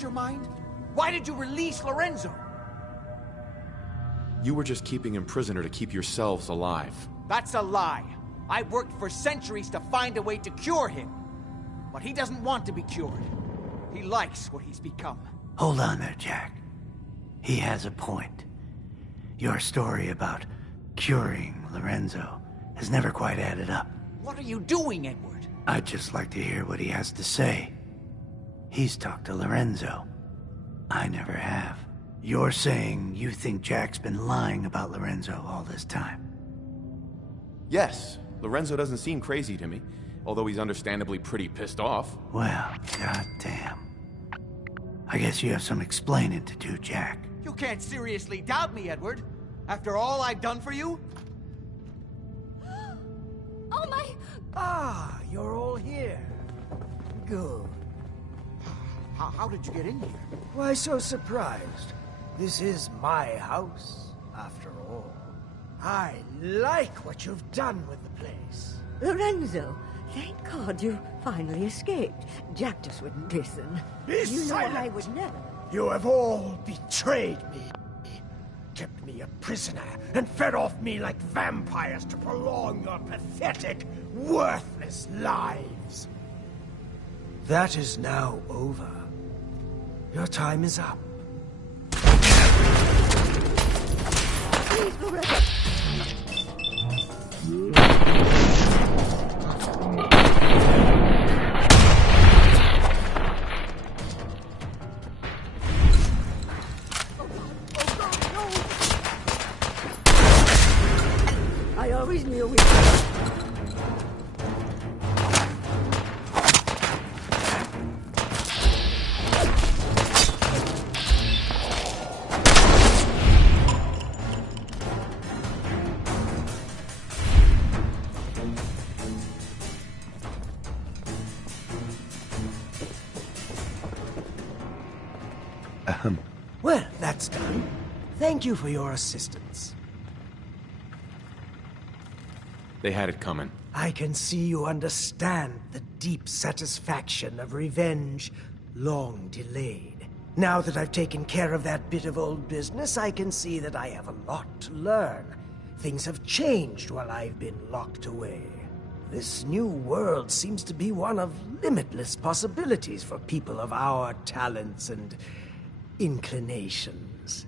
lost your mind? Why did you release Lorenzo? You were just keeping him prisoner to keep yourselves alive. That's a lie. I worked for centuries to find a way to cure him. But he doesn't want to be cured. He likes what he's become. Hold on there, Jack. He has a point. Your story about curing Lorenzo has never quite added up. What are you doing, Edward? I'd just like to hear what he has to say. He's talked to Lorenzo. I never have. You're saying you think Jack's been lying about Lorenzo all this time? Yes, Lorenzo doesn't seem crazy to me, although he's understandably pretty pissed off. Well, goddamn. I guess you have some explaining to do, Jack. You can't seriously doubt me, Edward. After all I've done for you? Oh my... Ah, you're all here. Good. How did you get in here? Why so surprised? This is my house, after all. I like what you've done with the place. Lorenzo, thank God you finally escaped. Jack just wouldn't listen. Be you silent. know I would never. You have all betrayed me. Kept me a prisoner and fed off me like vampires to prolong your pathetic, worthless lives. That is now over. Your time is up. Please, Lorenzo. I always knew we... Well, that's done. Thank you for your assistance. They had it coming. I can see you understand the deep satisfaction of revenge, long delayed. Now that I've taken care of that bit of old business, I can see that I have a lot to learn. Things have changed while I've been locked away. This new world seems to be one of limitless possibilities for people of our talents and inclinations.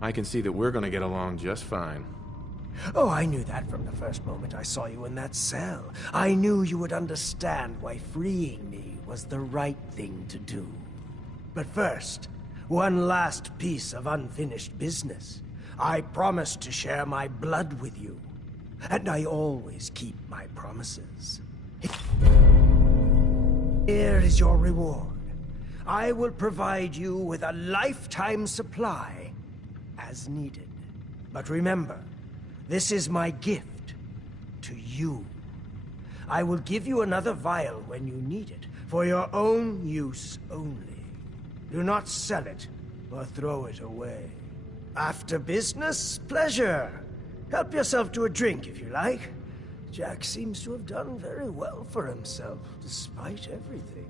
I can see that we're gonna get along just fine. Oh, I knew that from the first moment I saw you in that cell. I knew you would understand why freeing me was the right thing to do. But first, one last piece of unfinished business. I promised to share my blood with you, and I always keep my promises. Here is your reward. I will provide you with a lifetime supply as needed. But remember, this is my gift to you. I will give you another vial when you need it, for your own use only. Do not sell it or throw it away. After business, pleasure. Help yourself to a drink if you like. Jack seems to have done very well for himself, despite everything.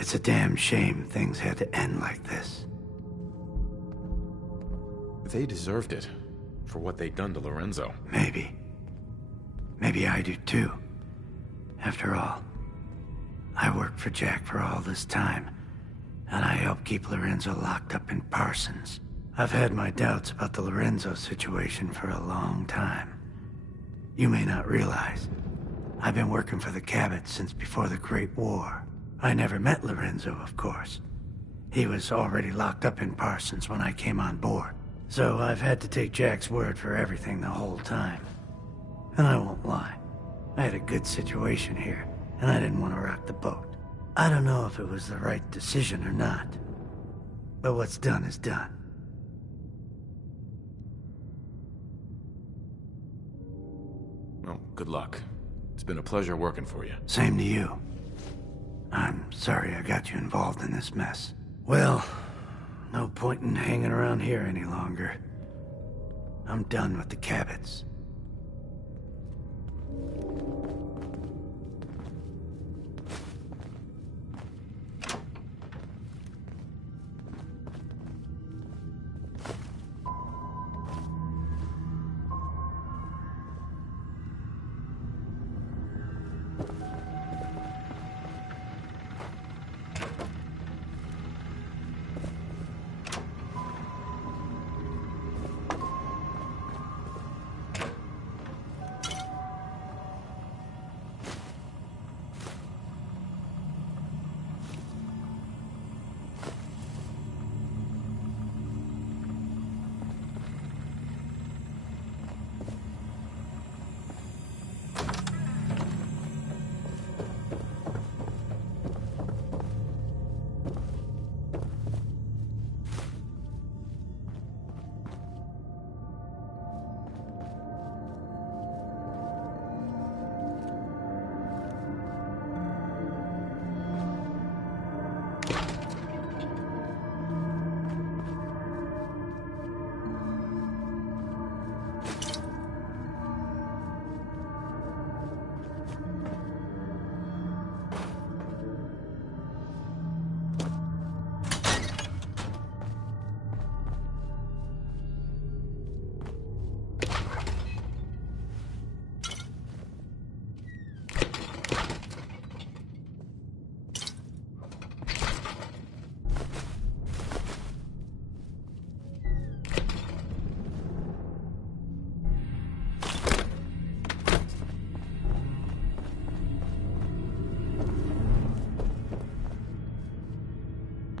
It's a damn shame things had to end like this. They deserved it for what they'd done to Lorenzo. Maybe. Maybe I do too. After all, I worked for Jack for all this time, and I helped keep Lorenzo locked up in Parsons. I've had my doubts about the Lorenzo situation for a long time. You may not realize, I've been working for the Cabot since before the Great War. I never met Lorenzo, of course. He was already locked up in Parsons when I came on board. So I've had to take Jack's word for everything the whole time. And I won't lie, I had a good situation here, and I didn't want to rock the boat. I don't know if it was the right decision or not. But what's done is done. Well, good luck. It's been a pleasure working for you. Same to you. I'm sorry I got you involved in this mess. Well, no point in hanging around here any longer. I'm done with the Cabots.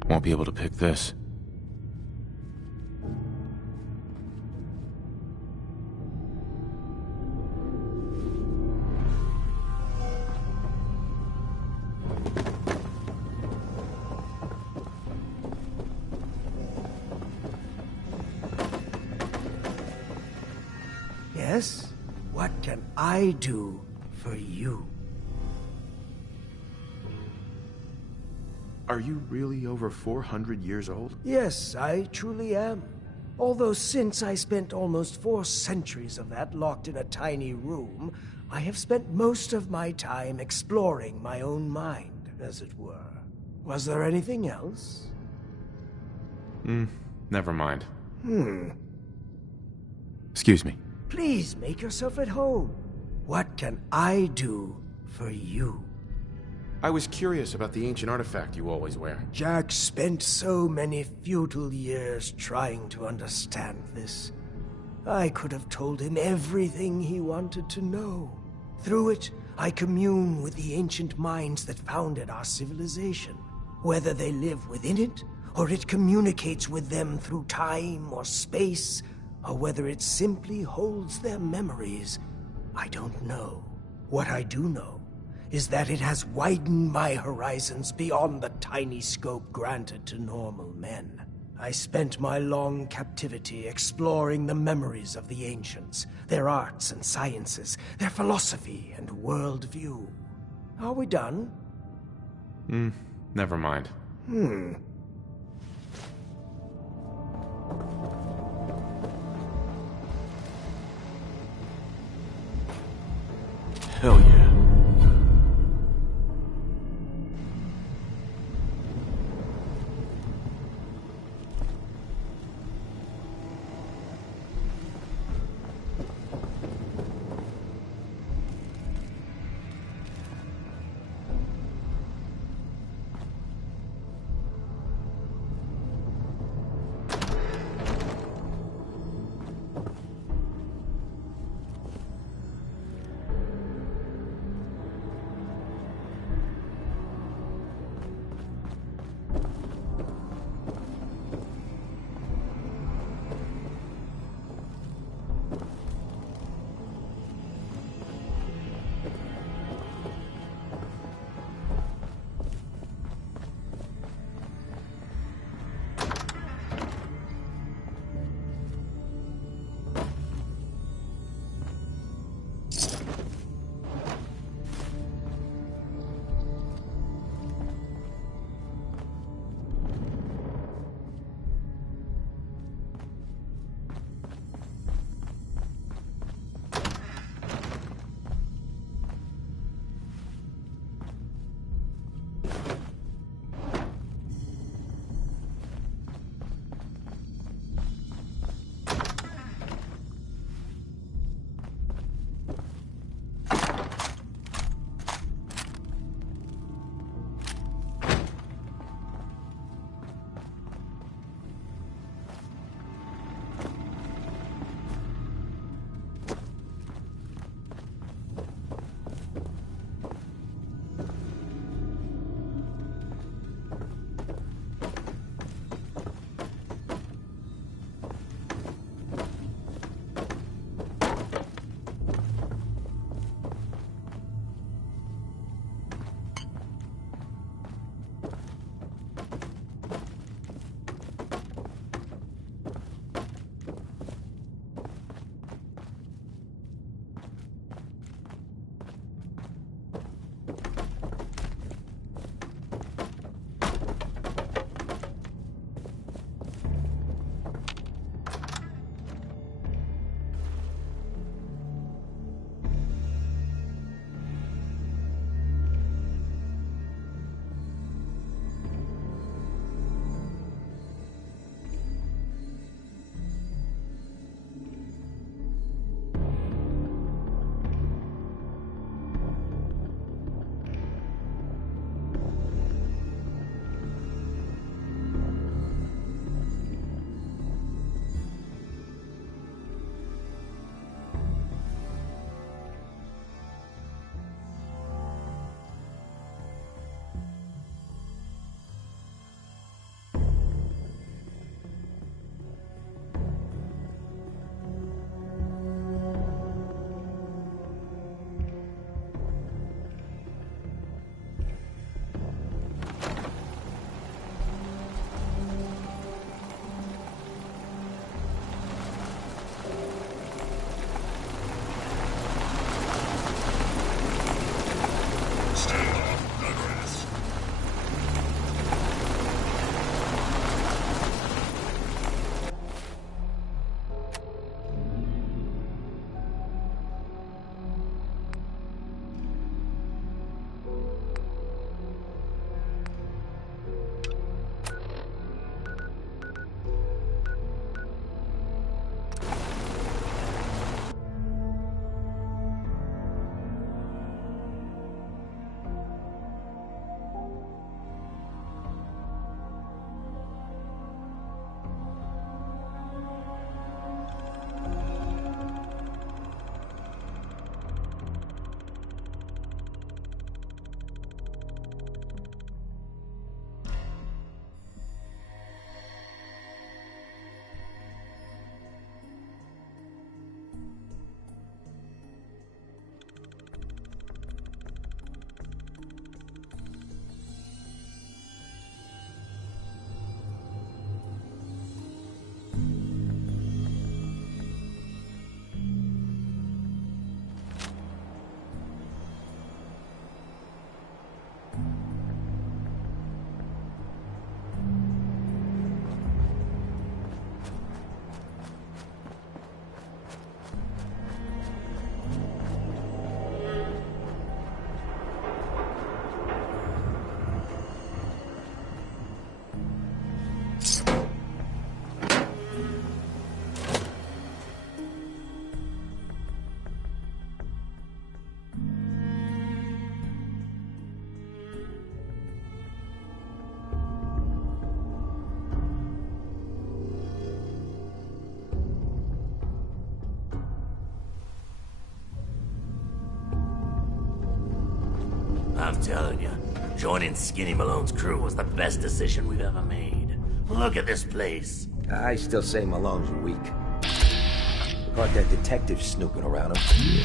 Won't be able to pick this. Yes? What can I do for you? Are you really over 400 years old? Yes, I truly am. Although since I spent almost 4 centuries of that locked in a tiny room, I have spent most of my time exploring my own mind, as it were. Was there anything else? Never mind. Excuse me. Please make yourself at home. What can I do for you? I was curious about the ancient artifact you always wear. Jack spent so many futile years trying to understand this. I could have told him everything he wanted to know. Through it, I commune with the ancient minds that founded our civilization. Whether they live within it, or it communicates with them through time or space, or whether it simply holds their memories, I don't know. What I do know is that it has widened my horizons beyond the tiny scope granted to normal men. I spent my long captivity exploring the memories of the ancients, their arts and sciences, their philosophy and worldview. Are we done? Never mind. Hell yeah. I'm telling you, joining Skinny Malone's crew was the best decision we've ever made. Look at this place. I still say Malone's weak. Caught that detective snooping around him.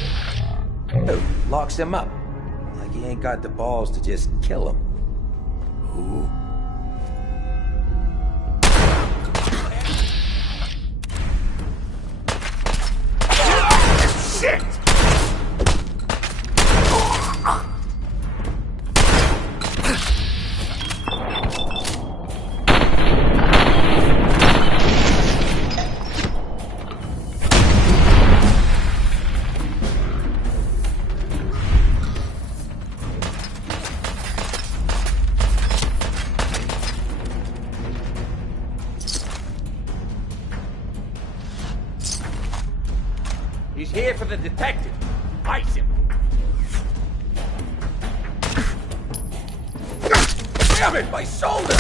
Who locks him up? Like he ain't got the balls to just kill him. Who? Shit! He's here for the detective. Ice him. Damn it, my shoulder!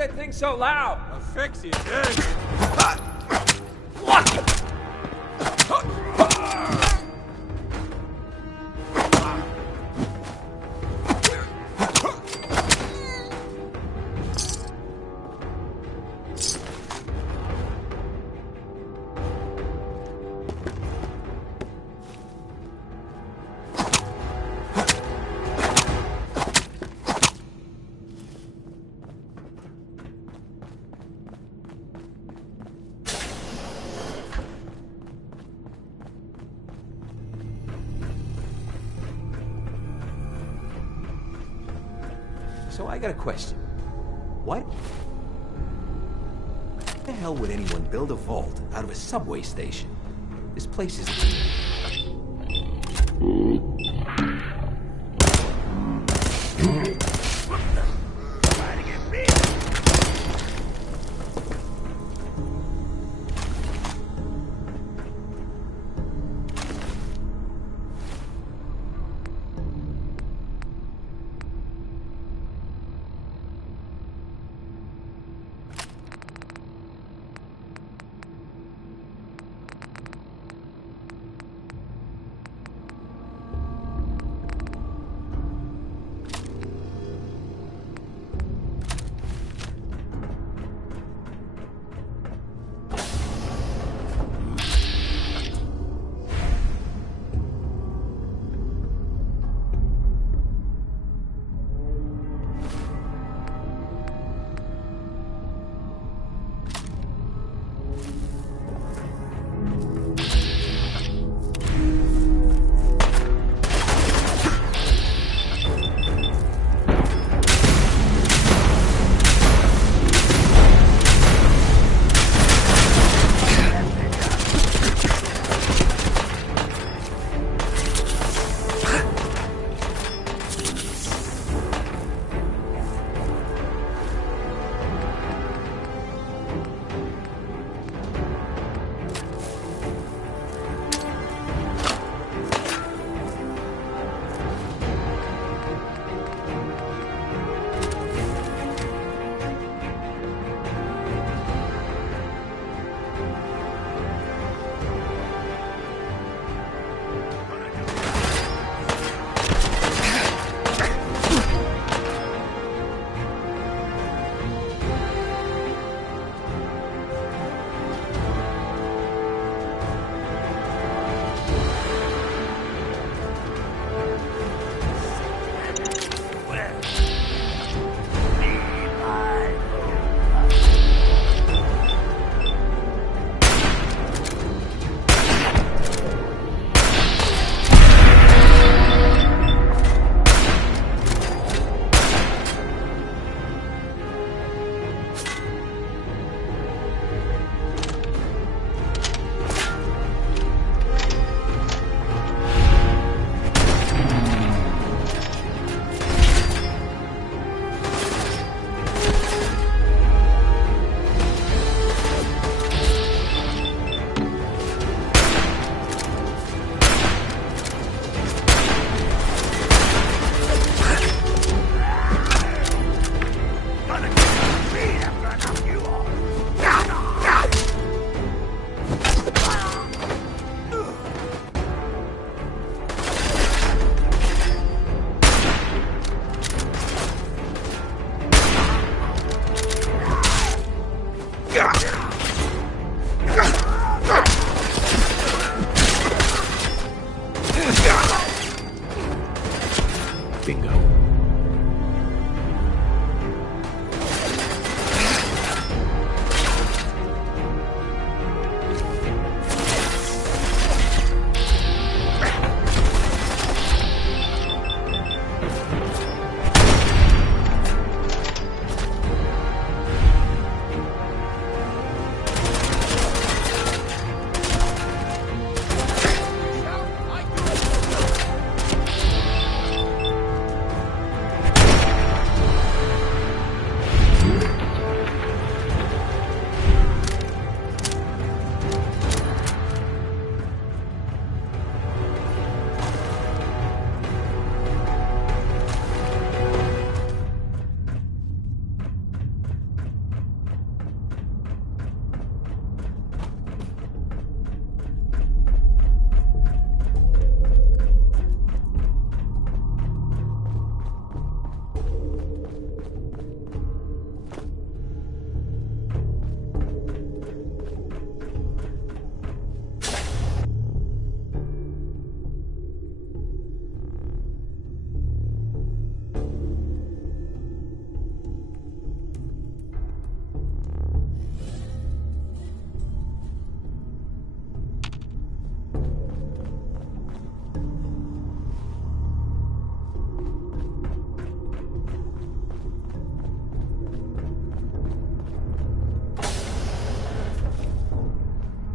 that thing so loud? I'll fix you, dude. So I got a question. Why the hell would anyone build a vault out of a subway station? This place is...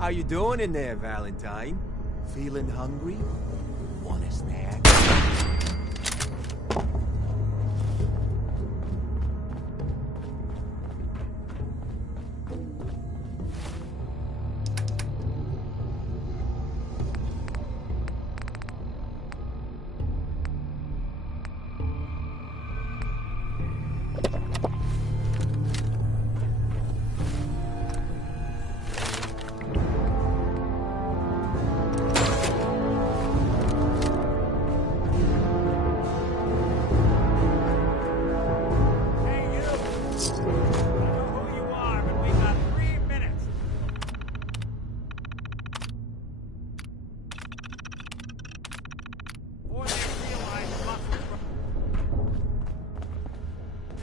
How you doing in there, Valentine? Feeling hungry? Want a snack?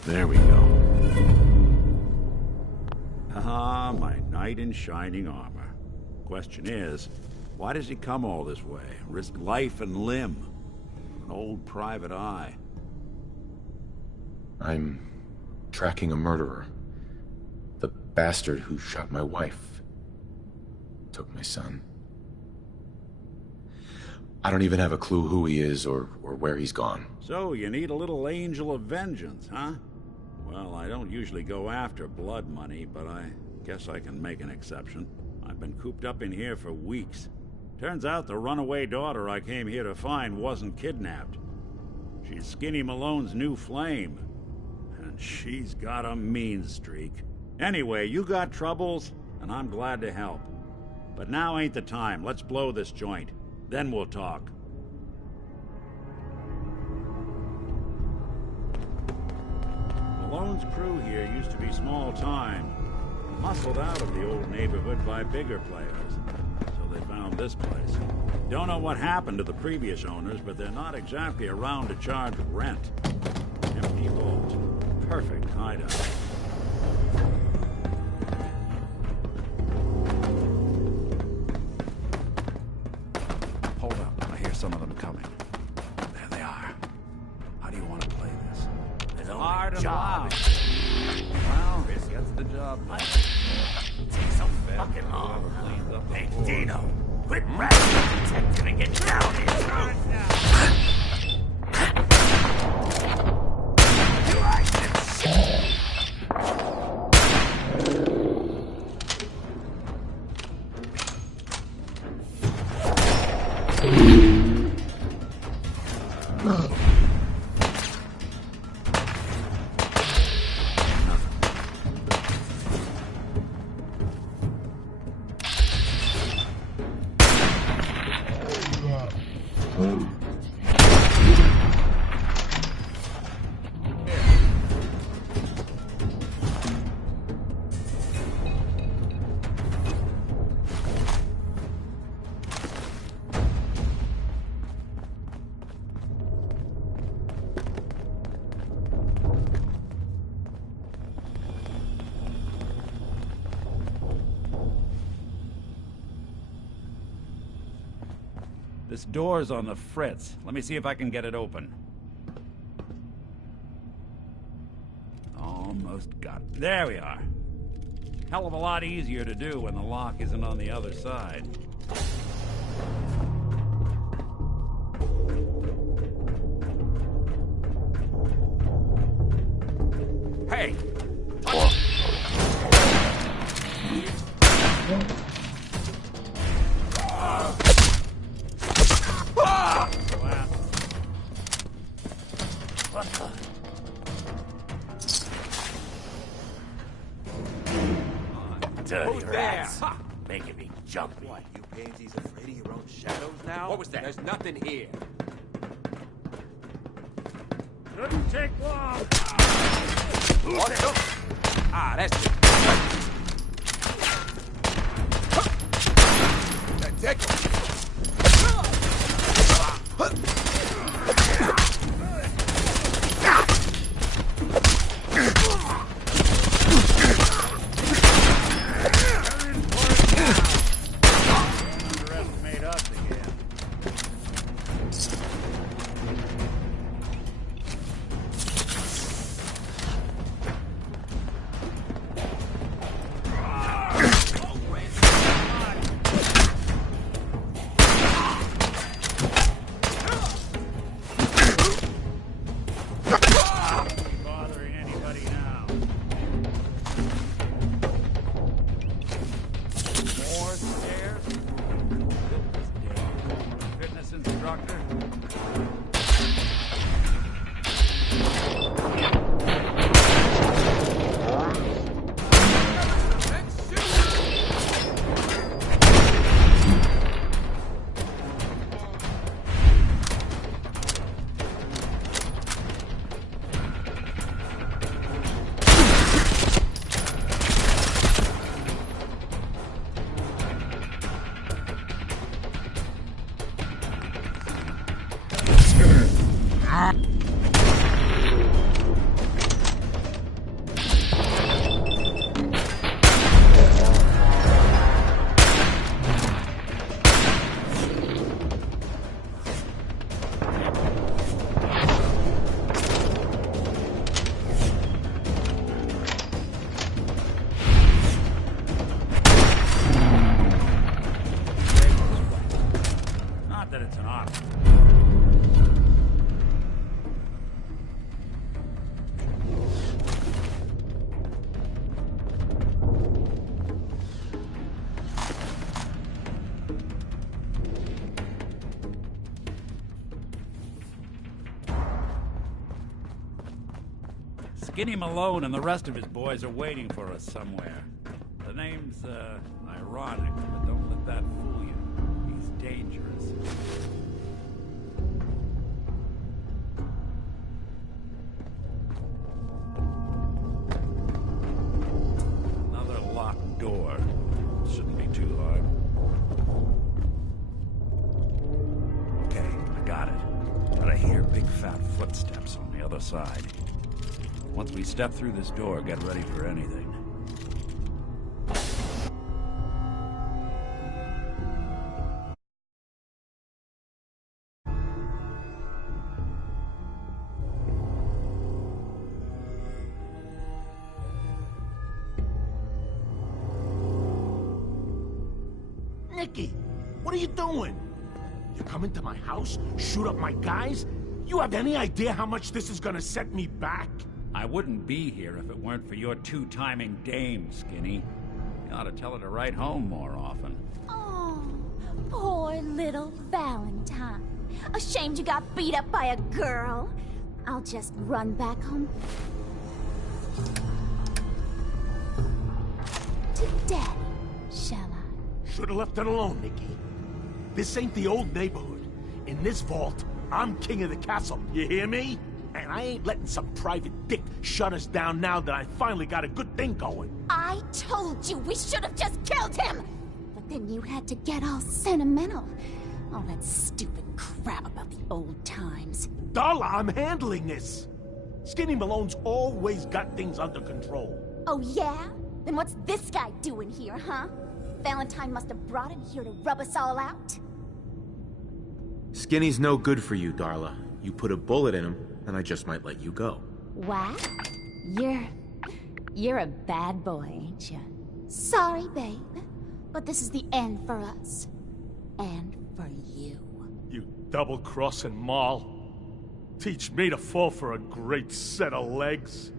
There we go. Ah, my knight in shining armor. Question is, why does he come all this way? Risk life and limb? An old private eye. I'm tracking a murderer. The bastard who shot my wife. Took my son. I don't even have a clue who he is or where he's gone. So, you need a little angel of vengeance, huh? Well, I don't usually go after blood money, but I guess I can make an exception. I've been cooped up in here for weeks. Turns out the runaway daughter I came here to find wasn't kidnapped. She's Skinny Malone's new flame. And she's got a mean streak. Anyway, you got troubles, and I'm glad to help. But now ain't the time. Let's blow this joint. Then we'll talk. Malone's crew here used to be small time. Muscled out of the old neighborhood by bigger players. So they found this place. Don't know what happened to the previous owners, but they're not exactly around to charge rent. Empty vault. Perfect hideout. Hold up. I hear some of them coming. There they are. How do you want to play this? There's only Hard and job. loud. Well, Chris gets the job done. Take so fucking long. Hey, Dino, quit rapping detective and get down here. You like this? This door's on the fritz. Let me see if I can get it open. Almost got it. There we are. Hell of a lot easier to do when the lock isn't on the other side. Hey! Dirty rats. Making me jumpy. What, you pansies afraid of your own shadows now? What was that? There's nothing here. Couldn't take long. What the? Ah, that's it. That tickle. Underestimate us again. Not that it's an option. Skinny Malone and the rest of his boys are waiting for us somewhere. The name's, ironic, but don't let that fool you. He's dangerous. Another locked door. Shouldn't be too hard. Okay, I got it. But I hear big fat footsteps on the other side. Once we step through this door, get ready for anything. Nicky, what are you doing? You come into my house, shoot up my guys? You have any idea how much this is gonna set me back? I wouldn't be here if it weren't for your two-timing dame, Skinny. You ought to tell her to write home more often. Oh, poor little Valentine. Ashamed you got beat up by a girl. I'll just run back home to Daddy, shall I? Should've left it alone, Nicky. This ain't the old neighborhood. In this vault, I'm king of the castle, you hear me? And I ain't letting some private dick shut us down now that I finally got a good thing going. I told you we should have just killed him! But then you had to get all sentimental. All that stupid crap about the old times. Darla, I'm handling this. Skinny Malone's always got things under control. Oh yeah? Then what's this guy doing here, huh? Valentine must have brought him here to rub us all out? Skinny's no good for you, Darla. You put a bullet in him, and I just might let you go. What? You're a bad boy, ain't you? Sorry, babe. But this is the end for us. And for you. You double-crossing Maul. Teach me to fall for a great set of legs.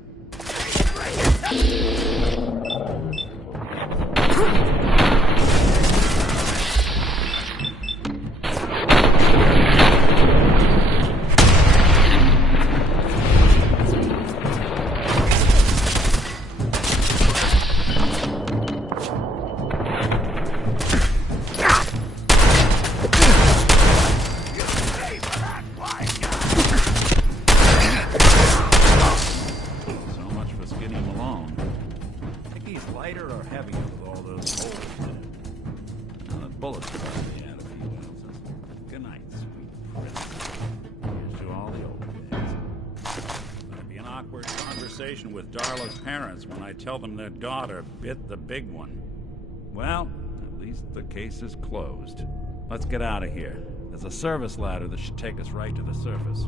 With Darla's parents when I tell them their daughter bit the big one. Well, at least the case is closed. Let's get out of here. There's a service ladder that should take us right to the surface.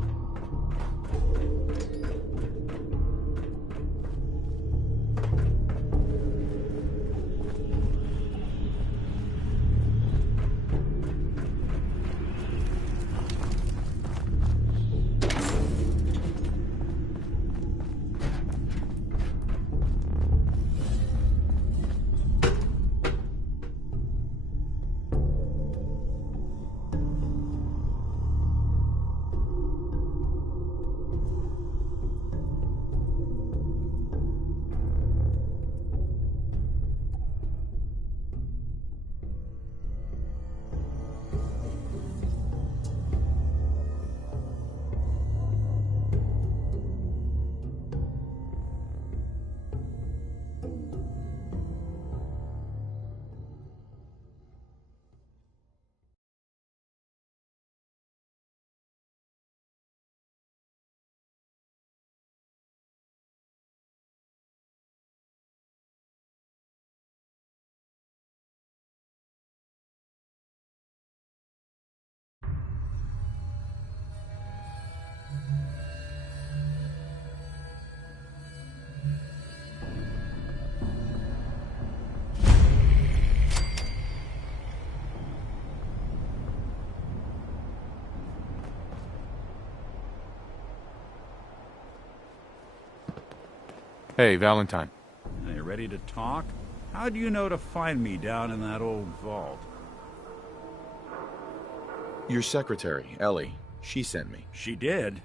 Hey, Valentine. Are you ready to talk? How do you know to find me down in that old vault? Your secretary, Ellie. She sent me. She did?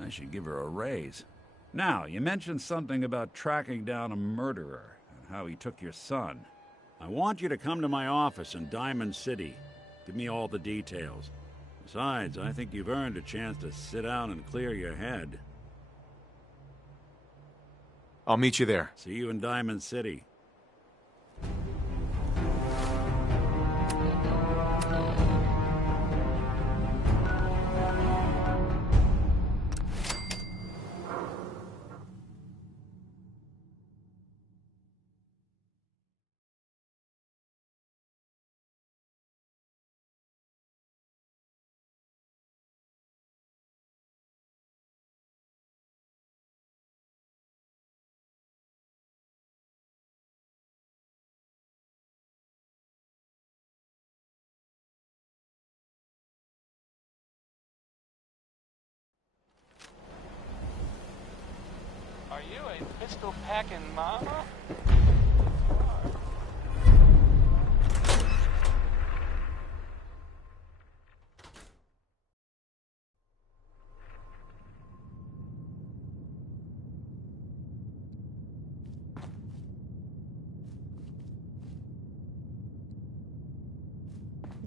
I should give her a raise. Now, you mentioned something about tracking down a murderer and how he took your son. I want you to come to my office in Diamond City. Give me all the details. Besides, I think you've earned a chance to sit down and clear your head. I'll meet you there. See you in Diamond City. Are you a pistol-packing mama?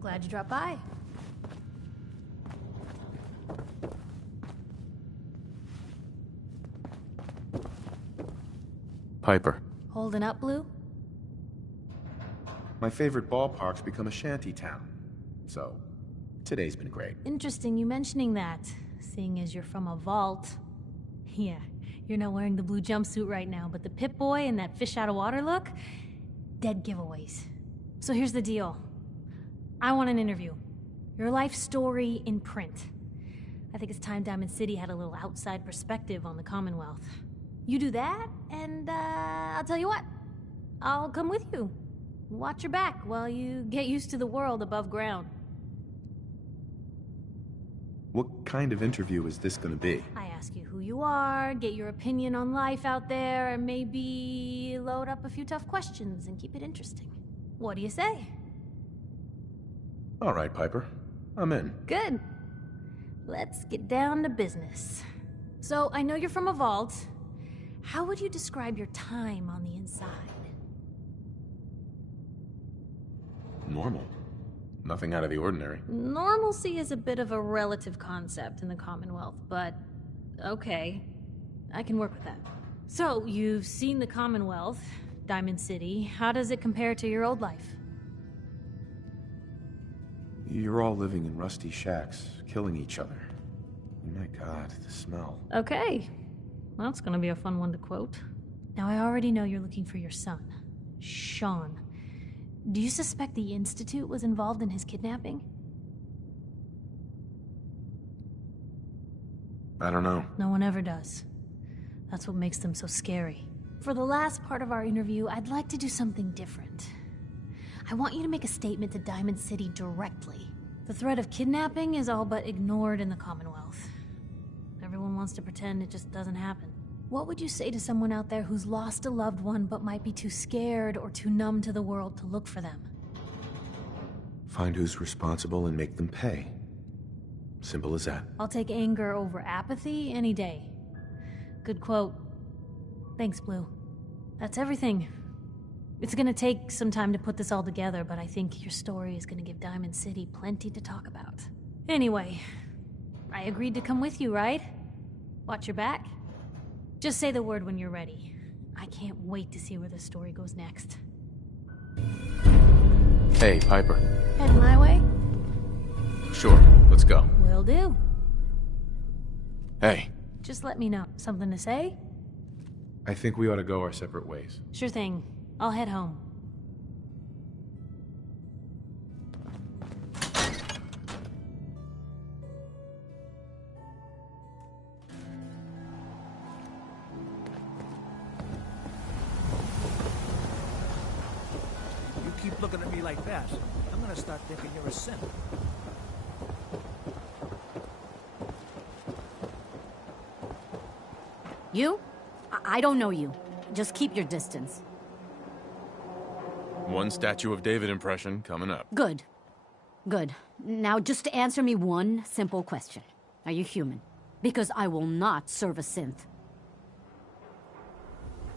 Glad you dropped by. Piper. Holding up, Blue? My favorite ballpark's become a shanty town. So, today's been great. Interesting you mentioning that, seeing as you're from a vault. Yeah, you're not wearing the blue jumpsuit right now, but the Pip-Boy and that fish-out-of-water look? Dead giveaways. So here's the deal. I want an interview. Your life story in print. I think it's time Diamond City had a little outside perspective on the Commonwealth. You do that, and I'll tell you what. I'll come with you. Watch your back while you get used to the world above ground. What kind of interview is this gonna be? I ask you who you are, get your opinion on life out there, and maybe load up a few tough questions and keep it interesting. What do you say? All right, Piper. I'm in. Good. Let's get down to business. So, I know you're from a vault. How would you describe your time on the inside? Normal. Nothing out of the ordinary. Normalcy is a bit of a relative concept in the Commonwealth, but okay. I can work with that. So, you've seen the Commonwealth, Diamond City. How does it compare to your old life? You're all living in rusty shacks, killing each other. My God, the smell. Okay. Well, that's gonna be a fun one to quote. Now, I already know you're looking for your son, Sean. Do you suspect the Institute was involved in his kidnapping? I don't know. No one ever does. That's what makes them so scary. For the last part of our interview, I'd like to do something different. I want you to make a statement to Diamond City directly. The threat of kidnapping is all but ignored in the Commonwealth. Everyone wants to pretend it just doesn't happen. What would you say to someone out there who's lost a loved one but might be too scared or too numb to the world to look for them? Find who's responsible and make them pay. Simple as that. I'll take anger over apathy any day. Good quote. Thanks, Blue. That's everything. It's gonna take some time to put this all together, but I think your story is gonna give Diamond City plenty to talk about. Anyway, I agreed to come with you, right? Watch your back. Just say the word when you're ready. I can't wait to see where the story goes next. Hey, Piper. Heading my way? Sure, let's go. Will do. Hey, Just let me know. Something to say? I think we ought to go our separate ways. Sure thing. I'll head home. You keep looking at me like that, I'm gonna start thinking you're a simp. You? I don't know you. Just keep your distance. One Statue of David impression coming up. Good. Good. Now, just answer me one simple question. Are you human? Because I will not serve a synth.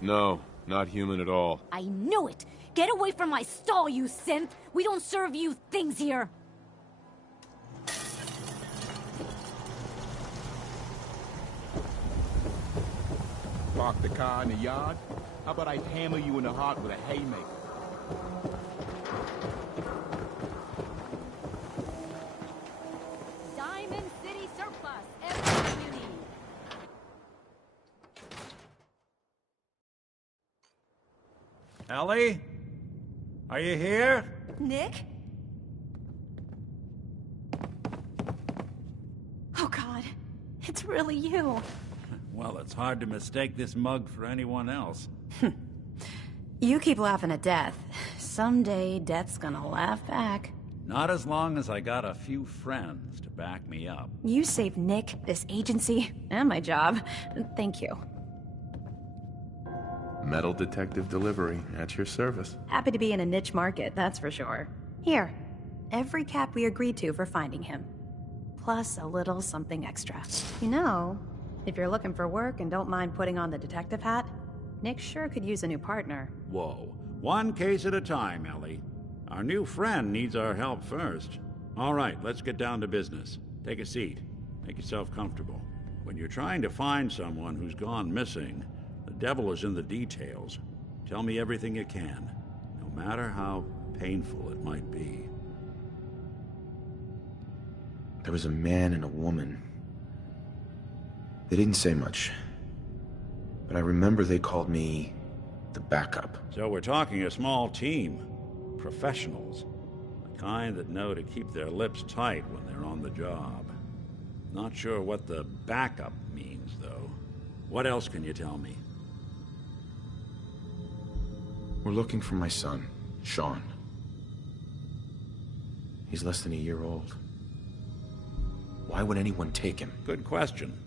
No, not human at all. I knew it! Get away from my stall, you synth! We don't serve you things here! Park the car in the yard? How about I hammer you in the heart with a haymaker? Diamond City Surplus, everything you need. Ellie? Are you here? Nick? Oh God, it's really you. Well, it's hard to mistake this mug for anyone else. You keep laughing at death. Someday, death's gonna laugh back. Not as long as I got a few friends to back me up. You saved Nick, this agency, and my job. Thank you. Metal detective delivery at your service. Happy to be in a niche market, that's for sure. Here, every cap we agreed to for finding him. Plus a little something extra. You know, if you're looking for work and don't mind putting on the detective hat, Nick sure could use a new partner. Whoa. One case at a time, Ellie. Our new friend needs our help first. All right, let's get down to business. Take a seat. Make yourself comfortable. When you're trying to find someone who's gone missing, the devil is in the details. Tell me everything you can, no matter how painful it might be. There was a man and a woman. They didn't say much, but I remember they called me the backup. So we're talking a small team. Professionals. The kind that know to keep their lips tight when they're on the job. Not sure what the backup means, though. What else can you tell me? We're looking for my son, Sean. He's less than a year old. Why would anyone take him? Good question.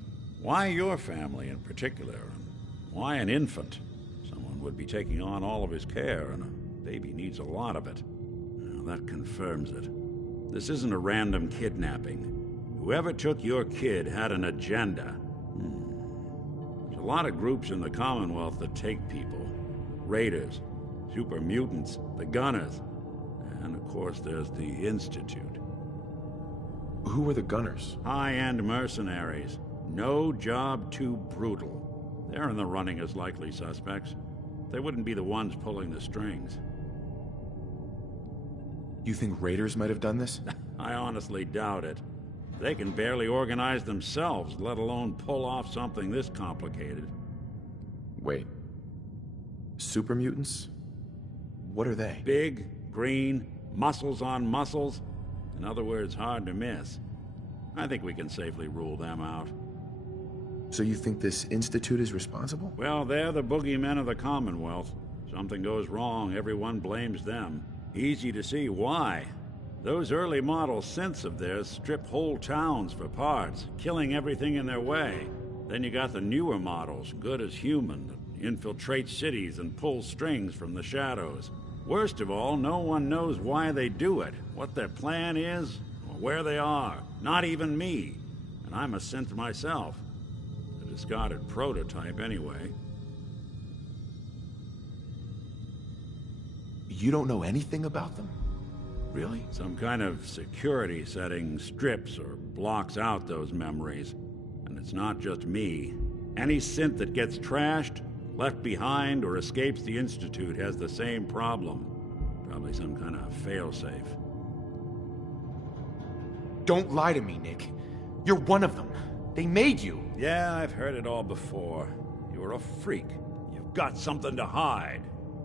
Why your family in particular? And why an infant? Someone would be taking on all of his care, and a baby needs a lot of it. Well, that confirms it. This isn't a random kidnapping. Whoever took your kid had an agenda. There's a lot of groups in the Commonwealth that take people. Raiders, super mutants, the Gunners, and of course there's the Institute. Who are the Gunners? High-end mercenaries. No job too brutal. They're in the running as likely suspects. They wouldn't be the ones pulling the strings. You think raiders might have done this? I honestly doubt it. They can barely organize themselves, let alone pull off something this complicated. Wait. Super mutants? What are they? Big, green, muscles on muscles. In other words, hard to miss. I think we can safely rule them out. So you think this Institute is responsible? Well, they're the boogeymen of the Commonwealth. Something goes wrong, everyone blames them. Easy to see why. Those early model synths of theirs strip whole towns for parts, killing everything in their way. Then you got the newer models, good as human, that infiltrate cities and pull strings from the shadows. Worst of all, no one knows why they do it, what their plan is, or where they are. Not even me. And I'm a synth myself. A discarded prototype, anyway. You don't know anything about them? Really? Some kind of security setting strips or blocks out those memories. And it's not just me. Any synth that gets trashed, left behind, or escapes the Institute has the same problem. Probably some kind of failsafe. Don't lie to me, Nick. You're one of them. They made you. Yeah, I've heard it all before. You're a freak. You've got something to hide.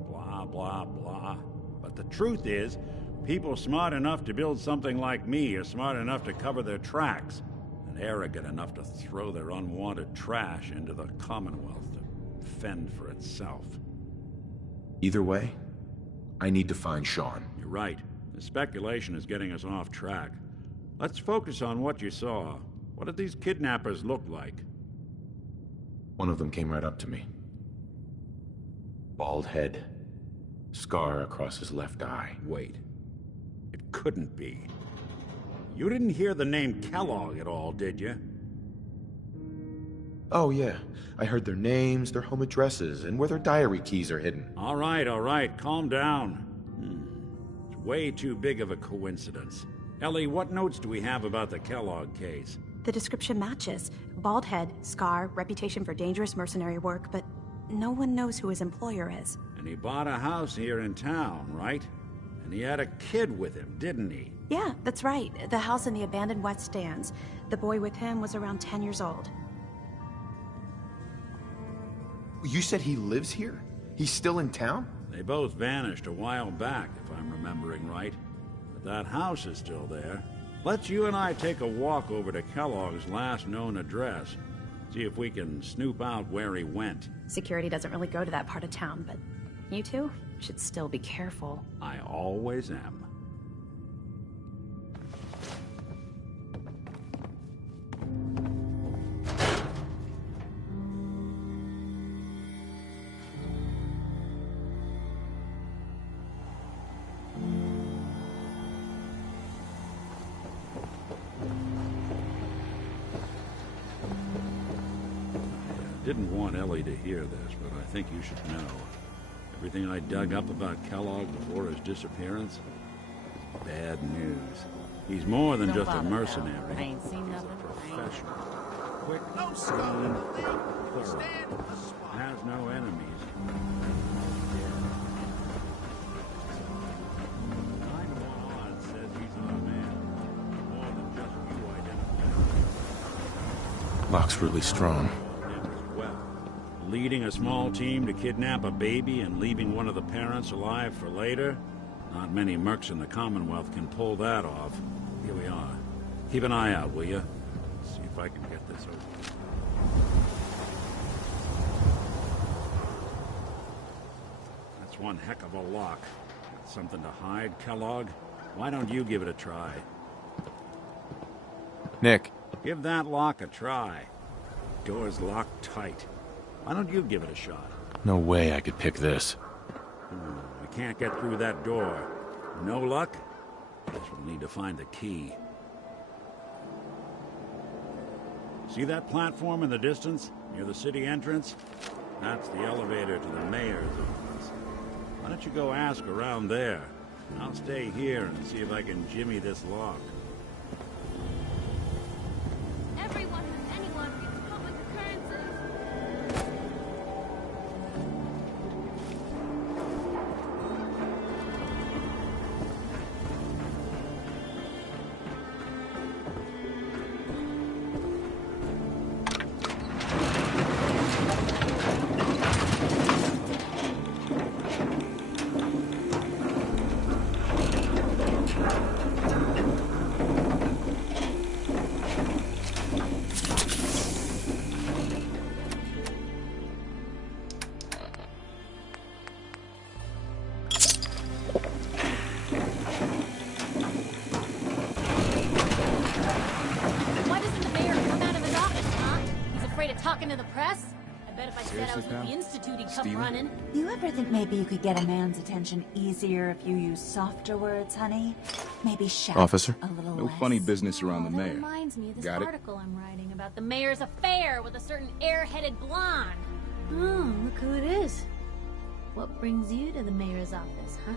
Blah, blah, blah. But the truth is, people smart enough to build something like me are smart enough to cover their tracks, and arrogant enough to throw their unwanted trash into the Commonwealth to fend for itself. Either way, I need to find Sean. You're right. The speculation is getting us off track. Let's focus on what you saw. What did these kidnappers look like? One of them came right up to me. Bald head. Scar across his left eye. Wait. It couldn't be. You didn't hear the name Kellogg at all, did you? Oh, yeah. I heard their names, their home addresses, and where their diary keys are hidden. All right. Calm down. It's way too big of a coincidence. Ellie, what notes do we have about the Kellogg case? The description matches. Bald head, scar, reputation for dangerous mercenary work, but no one knows who his employer is. And he bought a house here in town, right? And he had a kid with him, didn't he? Yeah, that's right. The house in the abandoned West Stands. The boy with him was around 10 years old. You said he lives here? He's still in town? They both vanished a while back, if I'm remembering right. But that house is still there. Let's you and I take a walk over to Kellogg's last known address. See if we can snoop out where he went. Security doesn't really go to that part of town, but you two should still be careful. I always am. Didn't want Ellie to hear this, but I think you should know. Everything I dug up about Kellogg before his disappearance, bad news. He's more than just a mercenary. I ain't seen He's nothing. a professional. Quick, clean, thorough. Has no enemies. 9-1 odds says he's our man. More than just you identify. Locke's really strong. Leading a small team to kidnap a baby and leaving one of the parents alive for later? Not many mercs in the Commonwealth can pull that off. Here we are. Keep an eye out, will you? See if I can get this open. That's one heck of a lock. Got something to hide, Kellogg? Why don't you give it a try? Nick. Give that lock a try. Door's locked tight. Why don't you give it a shot? No way I could pick this. We can't get through that door. No luck? Guess we'll need to find the key. See that platform in the distance, near the city entrance? That's the elevator to the mayor's office. Why don't you go ask around there? I'll stay here and see if I can jimmy this lock. Everyone with anyone reads public occurrences. Talking to the press? I bet if I said I was with the Institute, he'd come running. You ever think maybe you could get a man's attention easier if you use softer words, honey? Maybe shout Officer, a little no less. funny business around the That mayor. reminds me of this Got it? article I'm writing about the mayor's affair with a certain airheaded blonde. Oh, look who it is. What brings you to the mayor's office, huh?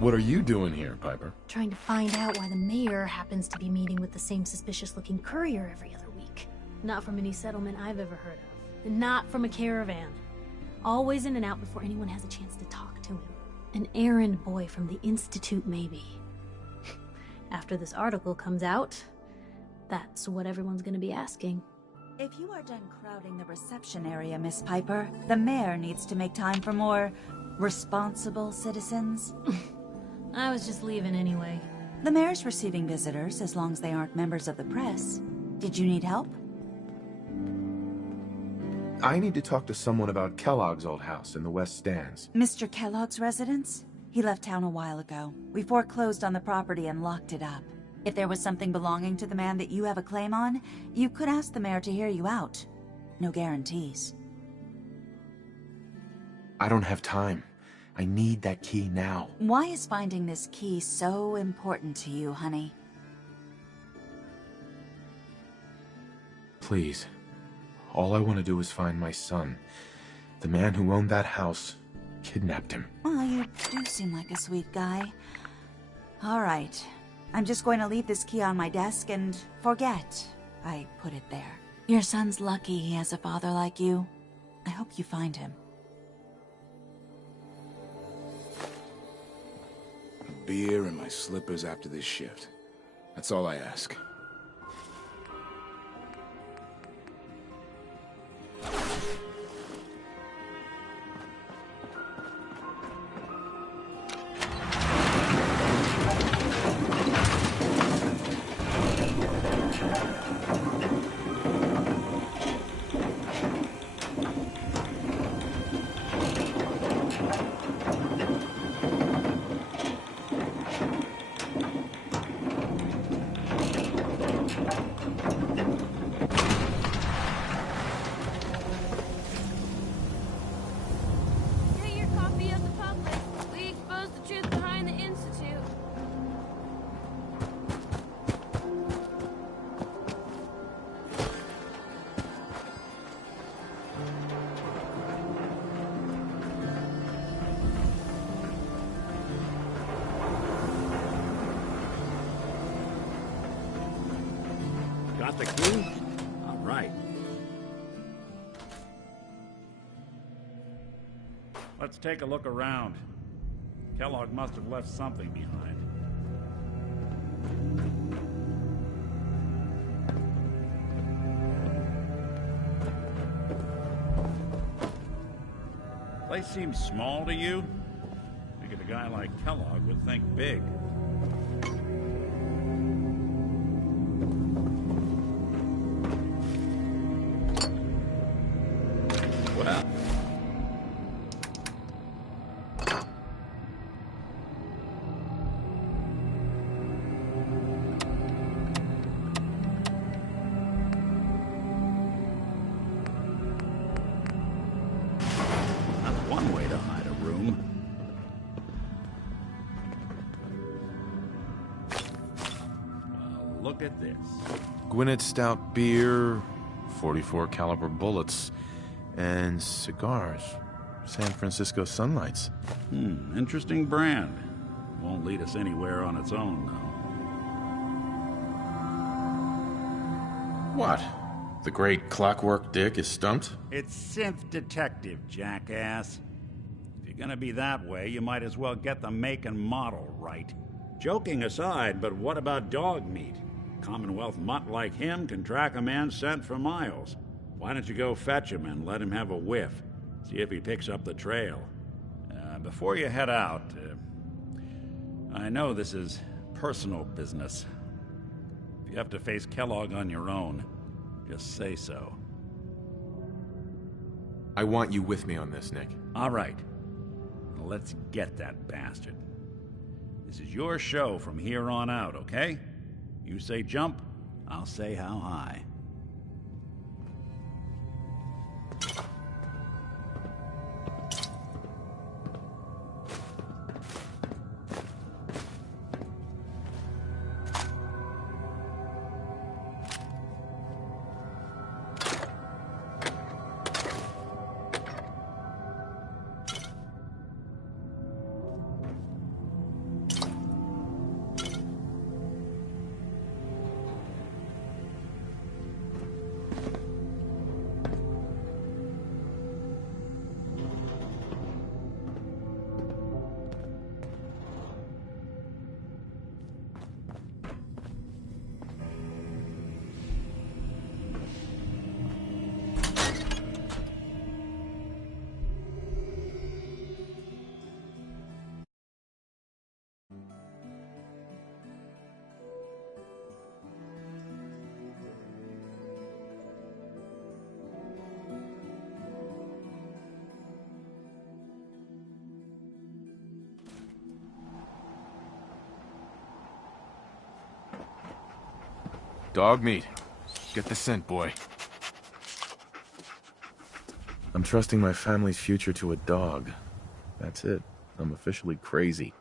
What are you doing here, Piper? Trying to find out why the mayor happens to be meeting with the same suspicious-looking courier every other week. Not from any settlement I've ever heard of. And not from a caravan. Always in and out before anyone has a chance to talk to him. An errand boy from the Institute, maybe. After this article comes out, that's what everyone's gonna be asking. If you are done crowding the reception area, Miss Piper, the mayor needs to make time for more responsible citizens. I was just leaving anyway. The mayor's receiving visitors as long as they aren't members of the press. Did you need help? I need to talk to someone about Kellogg's old house in the West Stands. Mr. Kellogg's residence? He left town a while ago. We foreclosed on the property and locked it up. If there was something belonging to the man that you have a claim on, you could ask the mayor to hear you out. No guarantees. I don't have time. I need that key now. Why is finding this key so important to you, honey? Please. All I want to do is find my son. The man who owned that house kidnapped him. Well, you do seem like a sweet guy. All right. I'm just going to leave this key on my desk and forget I put it there. Your son's lucky he has a father like you. I hope you find him. A beer and my slippers after this shift. That's all I ask. Got the key? All right. Let's take a look around. Kellogg must have left something behind. Place seems small to you? Figured a guy like Kellogg would think big. Well. That's one way to hide a room. Well, look at this. Gwinnett Stout beer, 44 caliber bullets, and cigars. San Francisco Sunlights. Interesting brand. Won't lead us anywhere on its own, though. What? The great Clockwork Dick is stumped? It's synth detective, jackass. If you're gonna be that way, you might as well get the make and model right. Joking aside, but what about dog meat? Commonwealth mutt like him can track a man's scent for miles. Why don't you go fetch him and let him have a whiff? See if he picks up the trail. Before you head out, I know this is personal business. If you have to face Kellogg on your own, just say so. I want you with me on this, Nick. All right. Let's get that bastard. This is your show from here on out, okay? You say jump, I'll say how high. Dog meat. Get the scent, boy. I'm trusting my family's future to a dog. That's it. I'm officially crazy.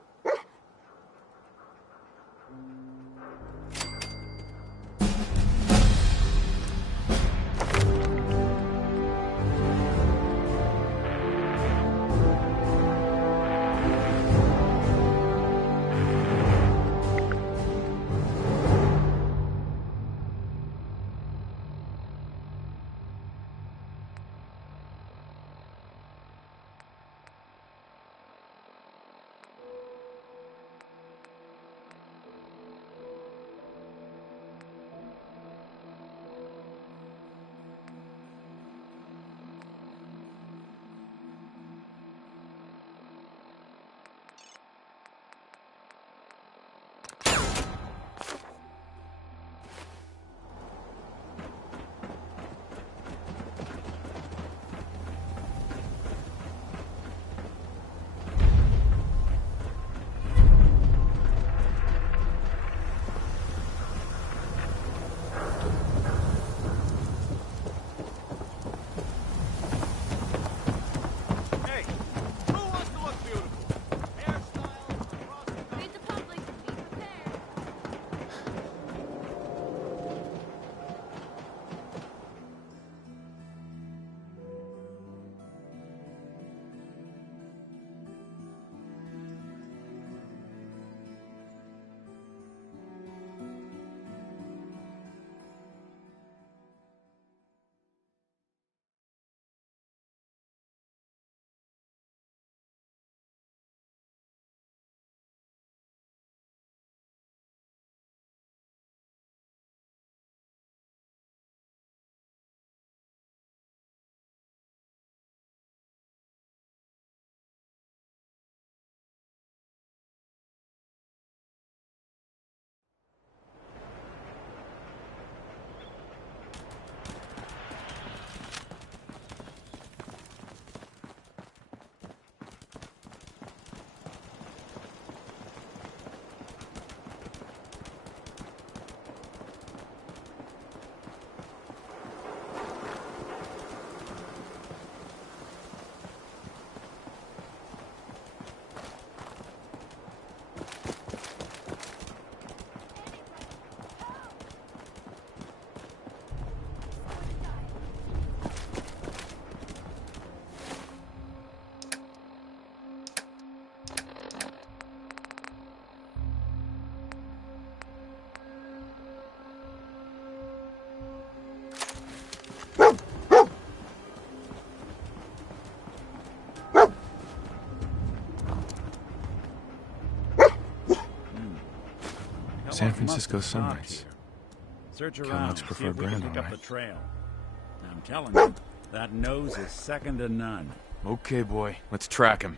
San Francisco sunlights. Search Cal around, Knox see prefer if we can Brandon, pick up right? the trail. I'm telling you, that nose is second to none. Okay, boy. Let's track him.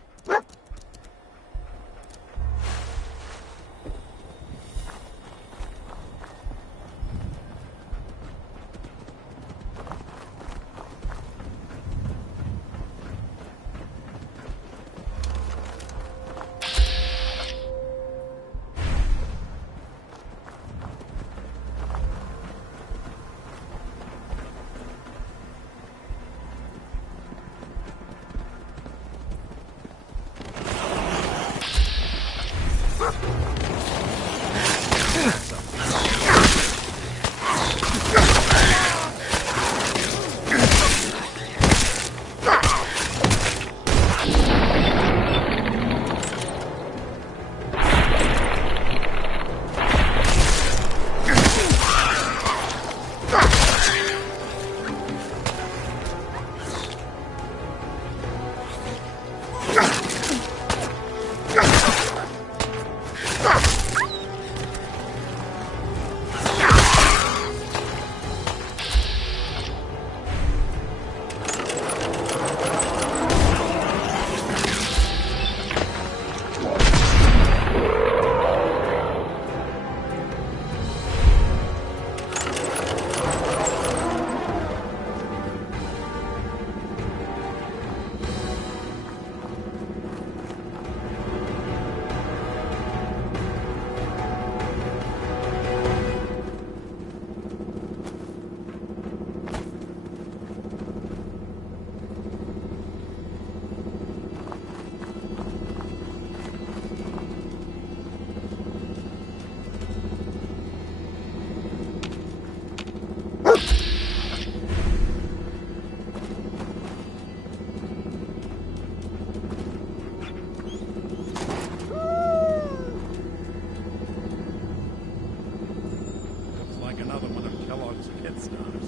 Kellogg's Kid Stars.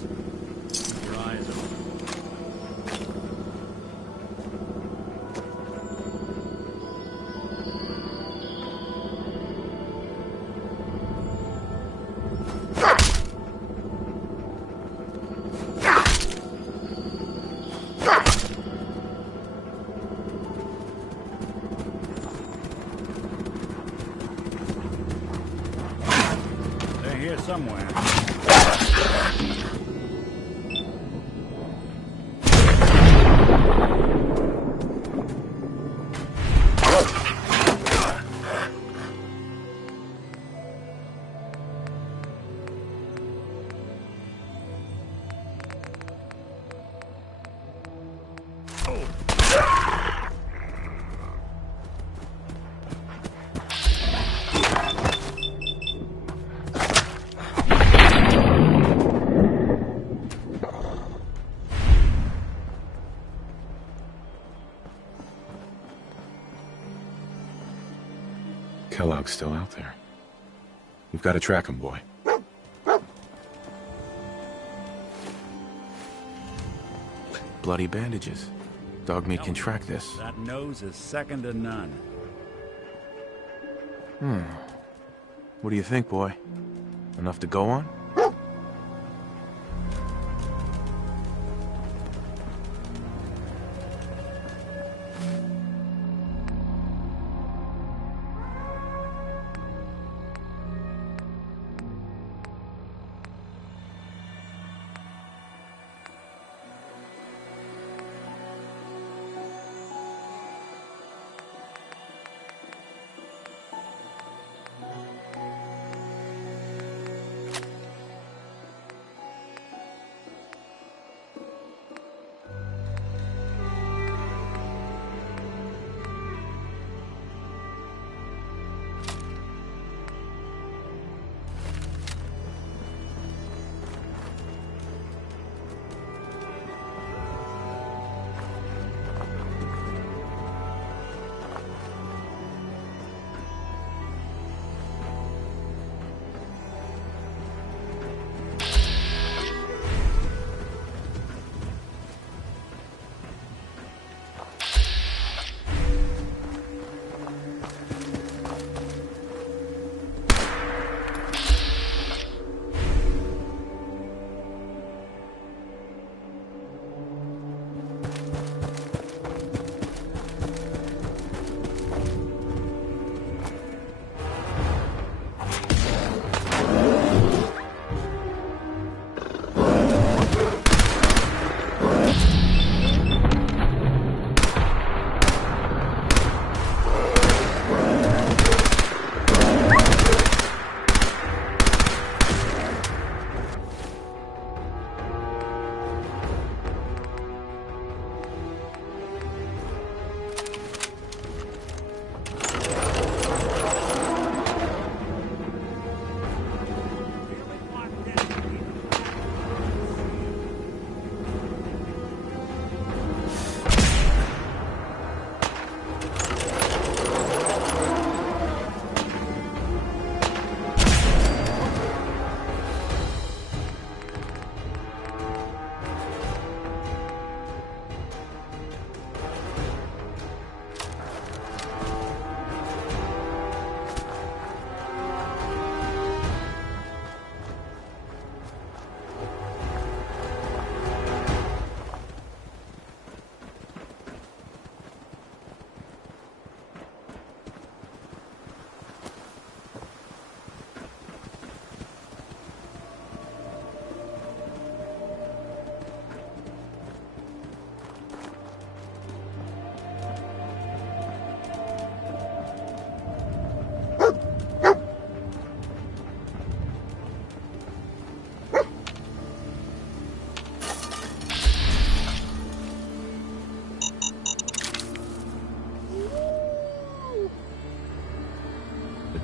Keep your eyes open. They're here somewhere. Kellogg's still out there. We've got to track him, boy. Bloody bandages. Dogmeat can track this. That nose is second to none. What do you think, boy? Enough to go on?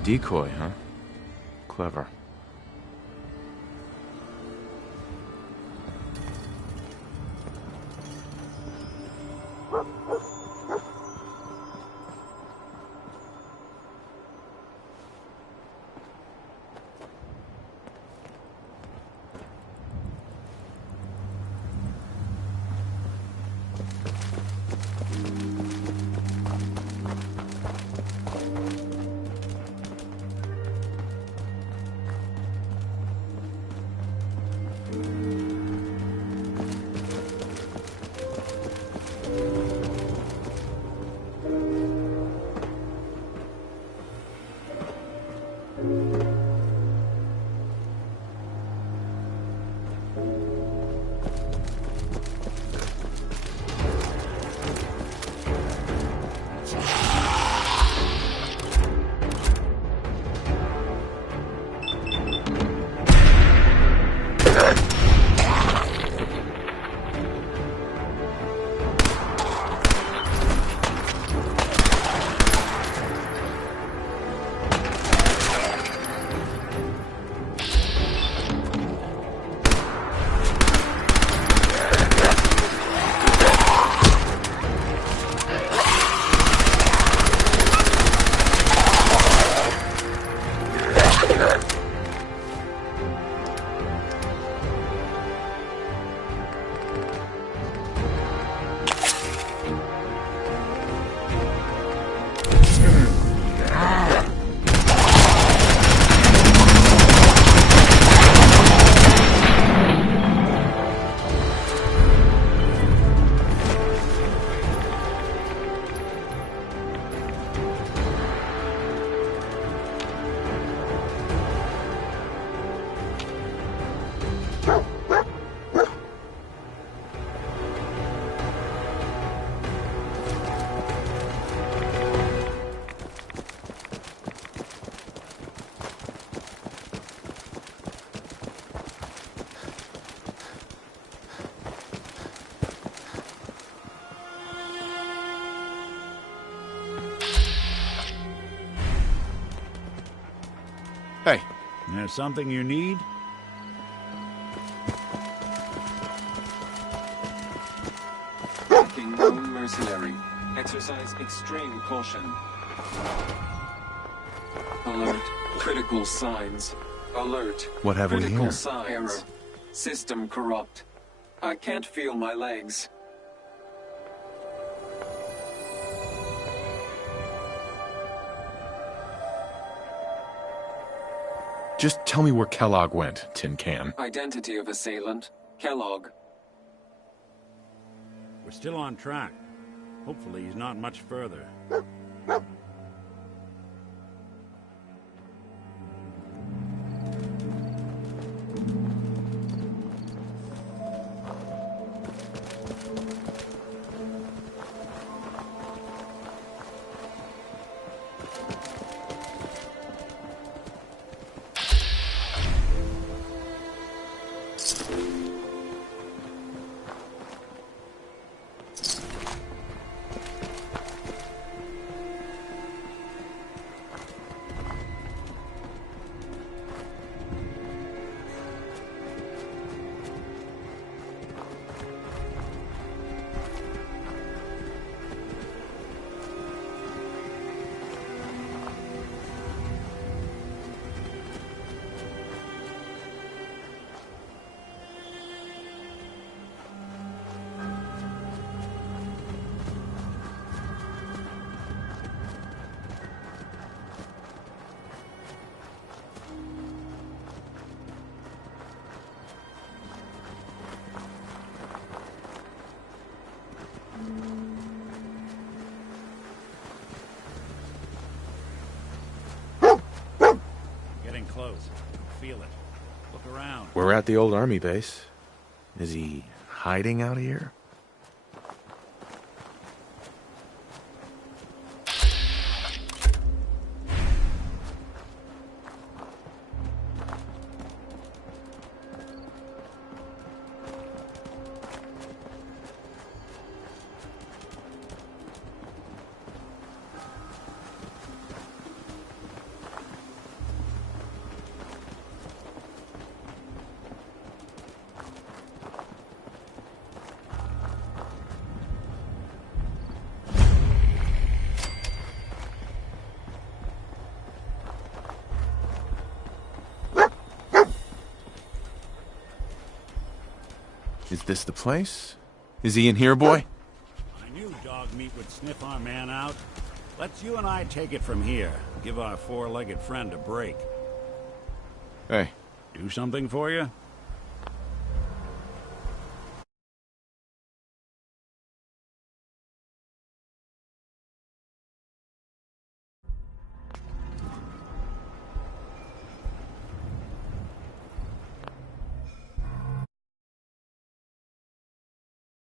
Decoy, huh? Clever. There's something you need? Tracking known mercenary. Exercise extreme caution. Alert. Critical signs. Alert. What have we Critical here? signs. Error. System corrupt. I can't feel my legs. Just tell me where Kellogg went, Tin Can. Identity of assailant. Kellogg. We're still on track. Hopefully he's not much further. Getting close. Feel it. Look around. We're at the old army base. Is he hiding out here? Is this the place? Is he in here, boy? I knew dog meat would sniff our man out. Let's you and I take it from here. Give our four-legged friend a break. Hey. Do something for you?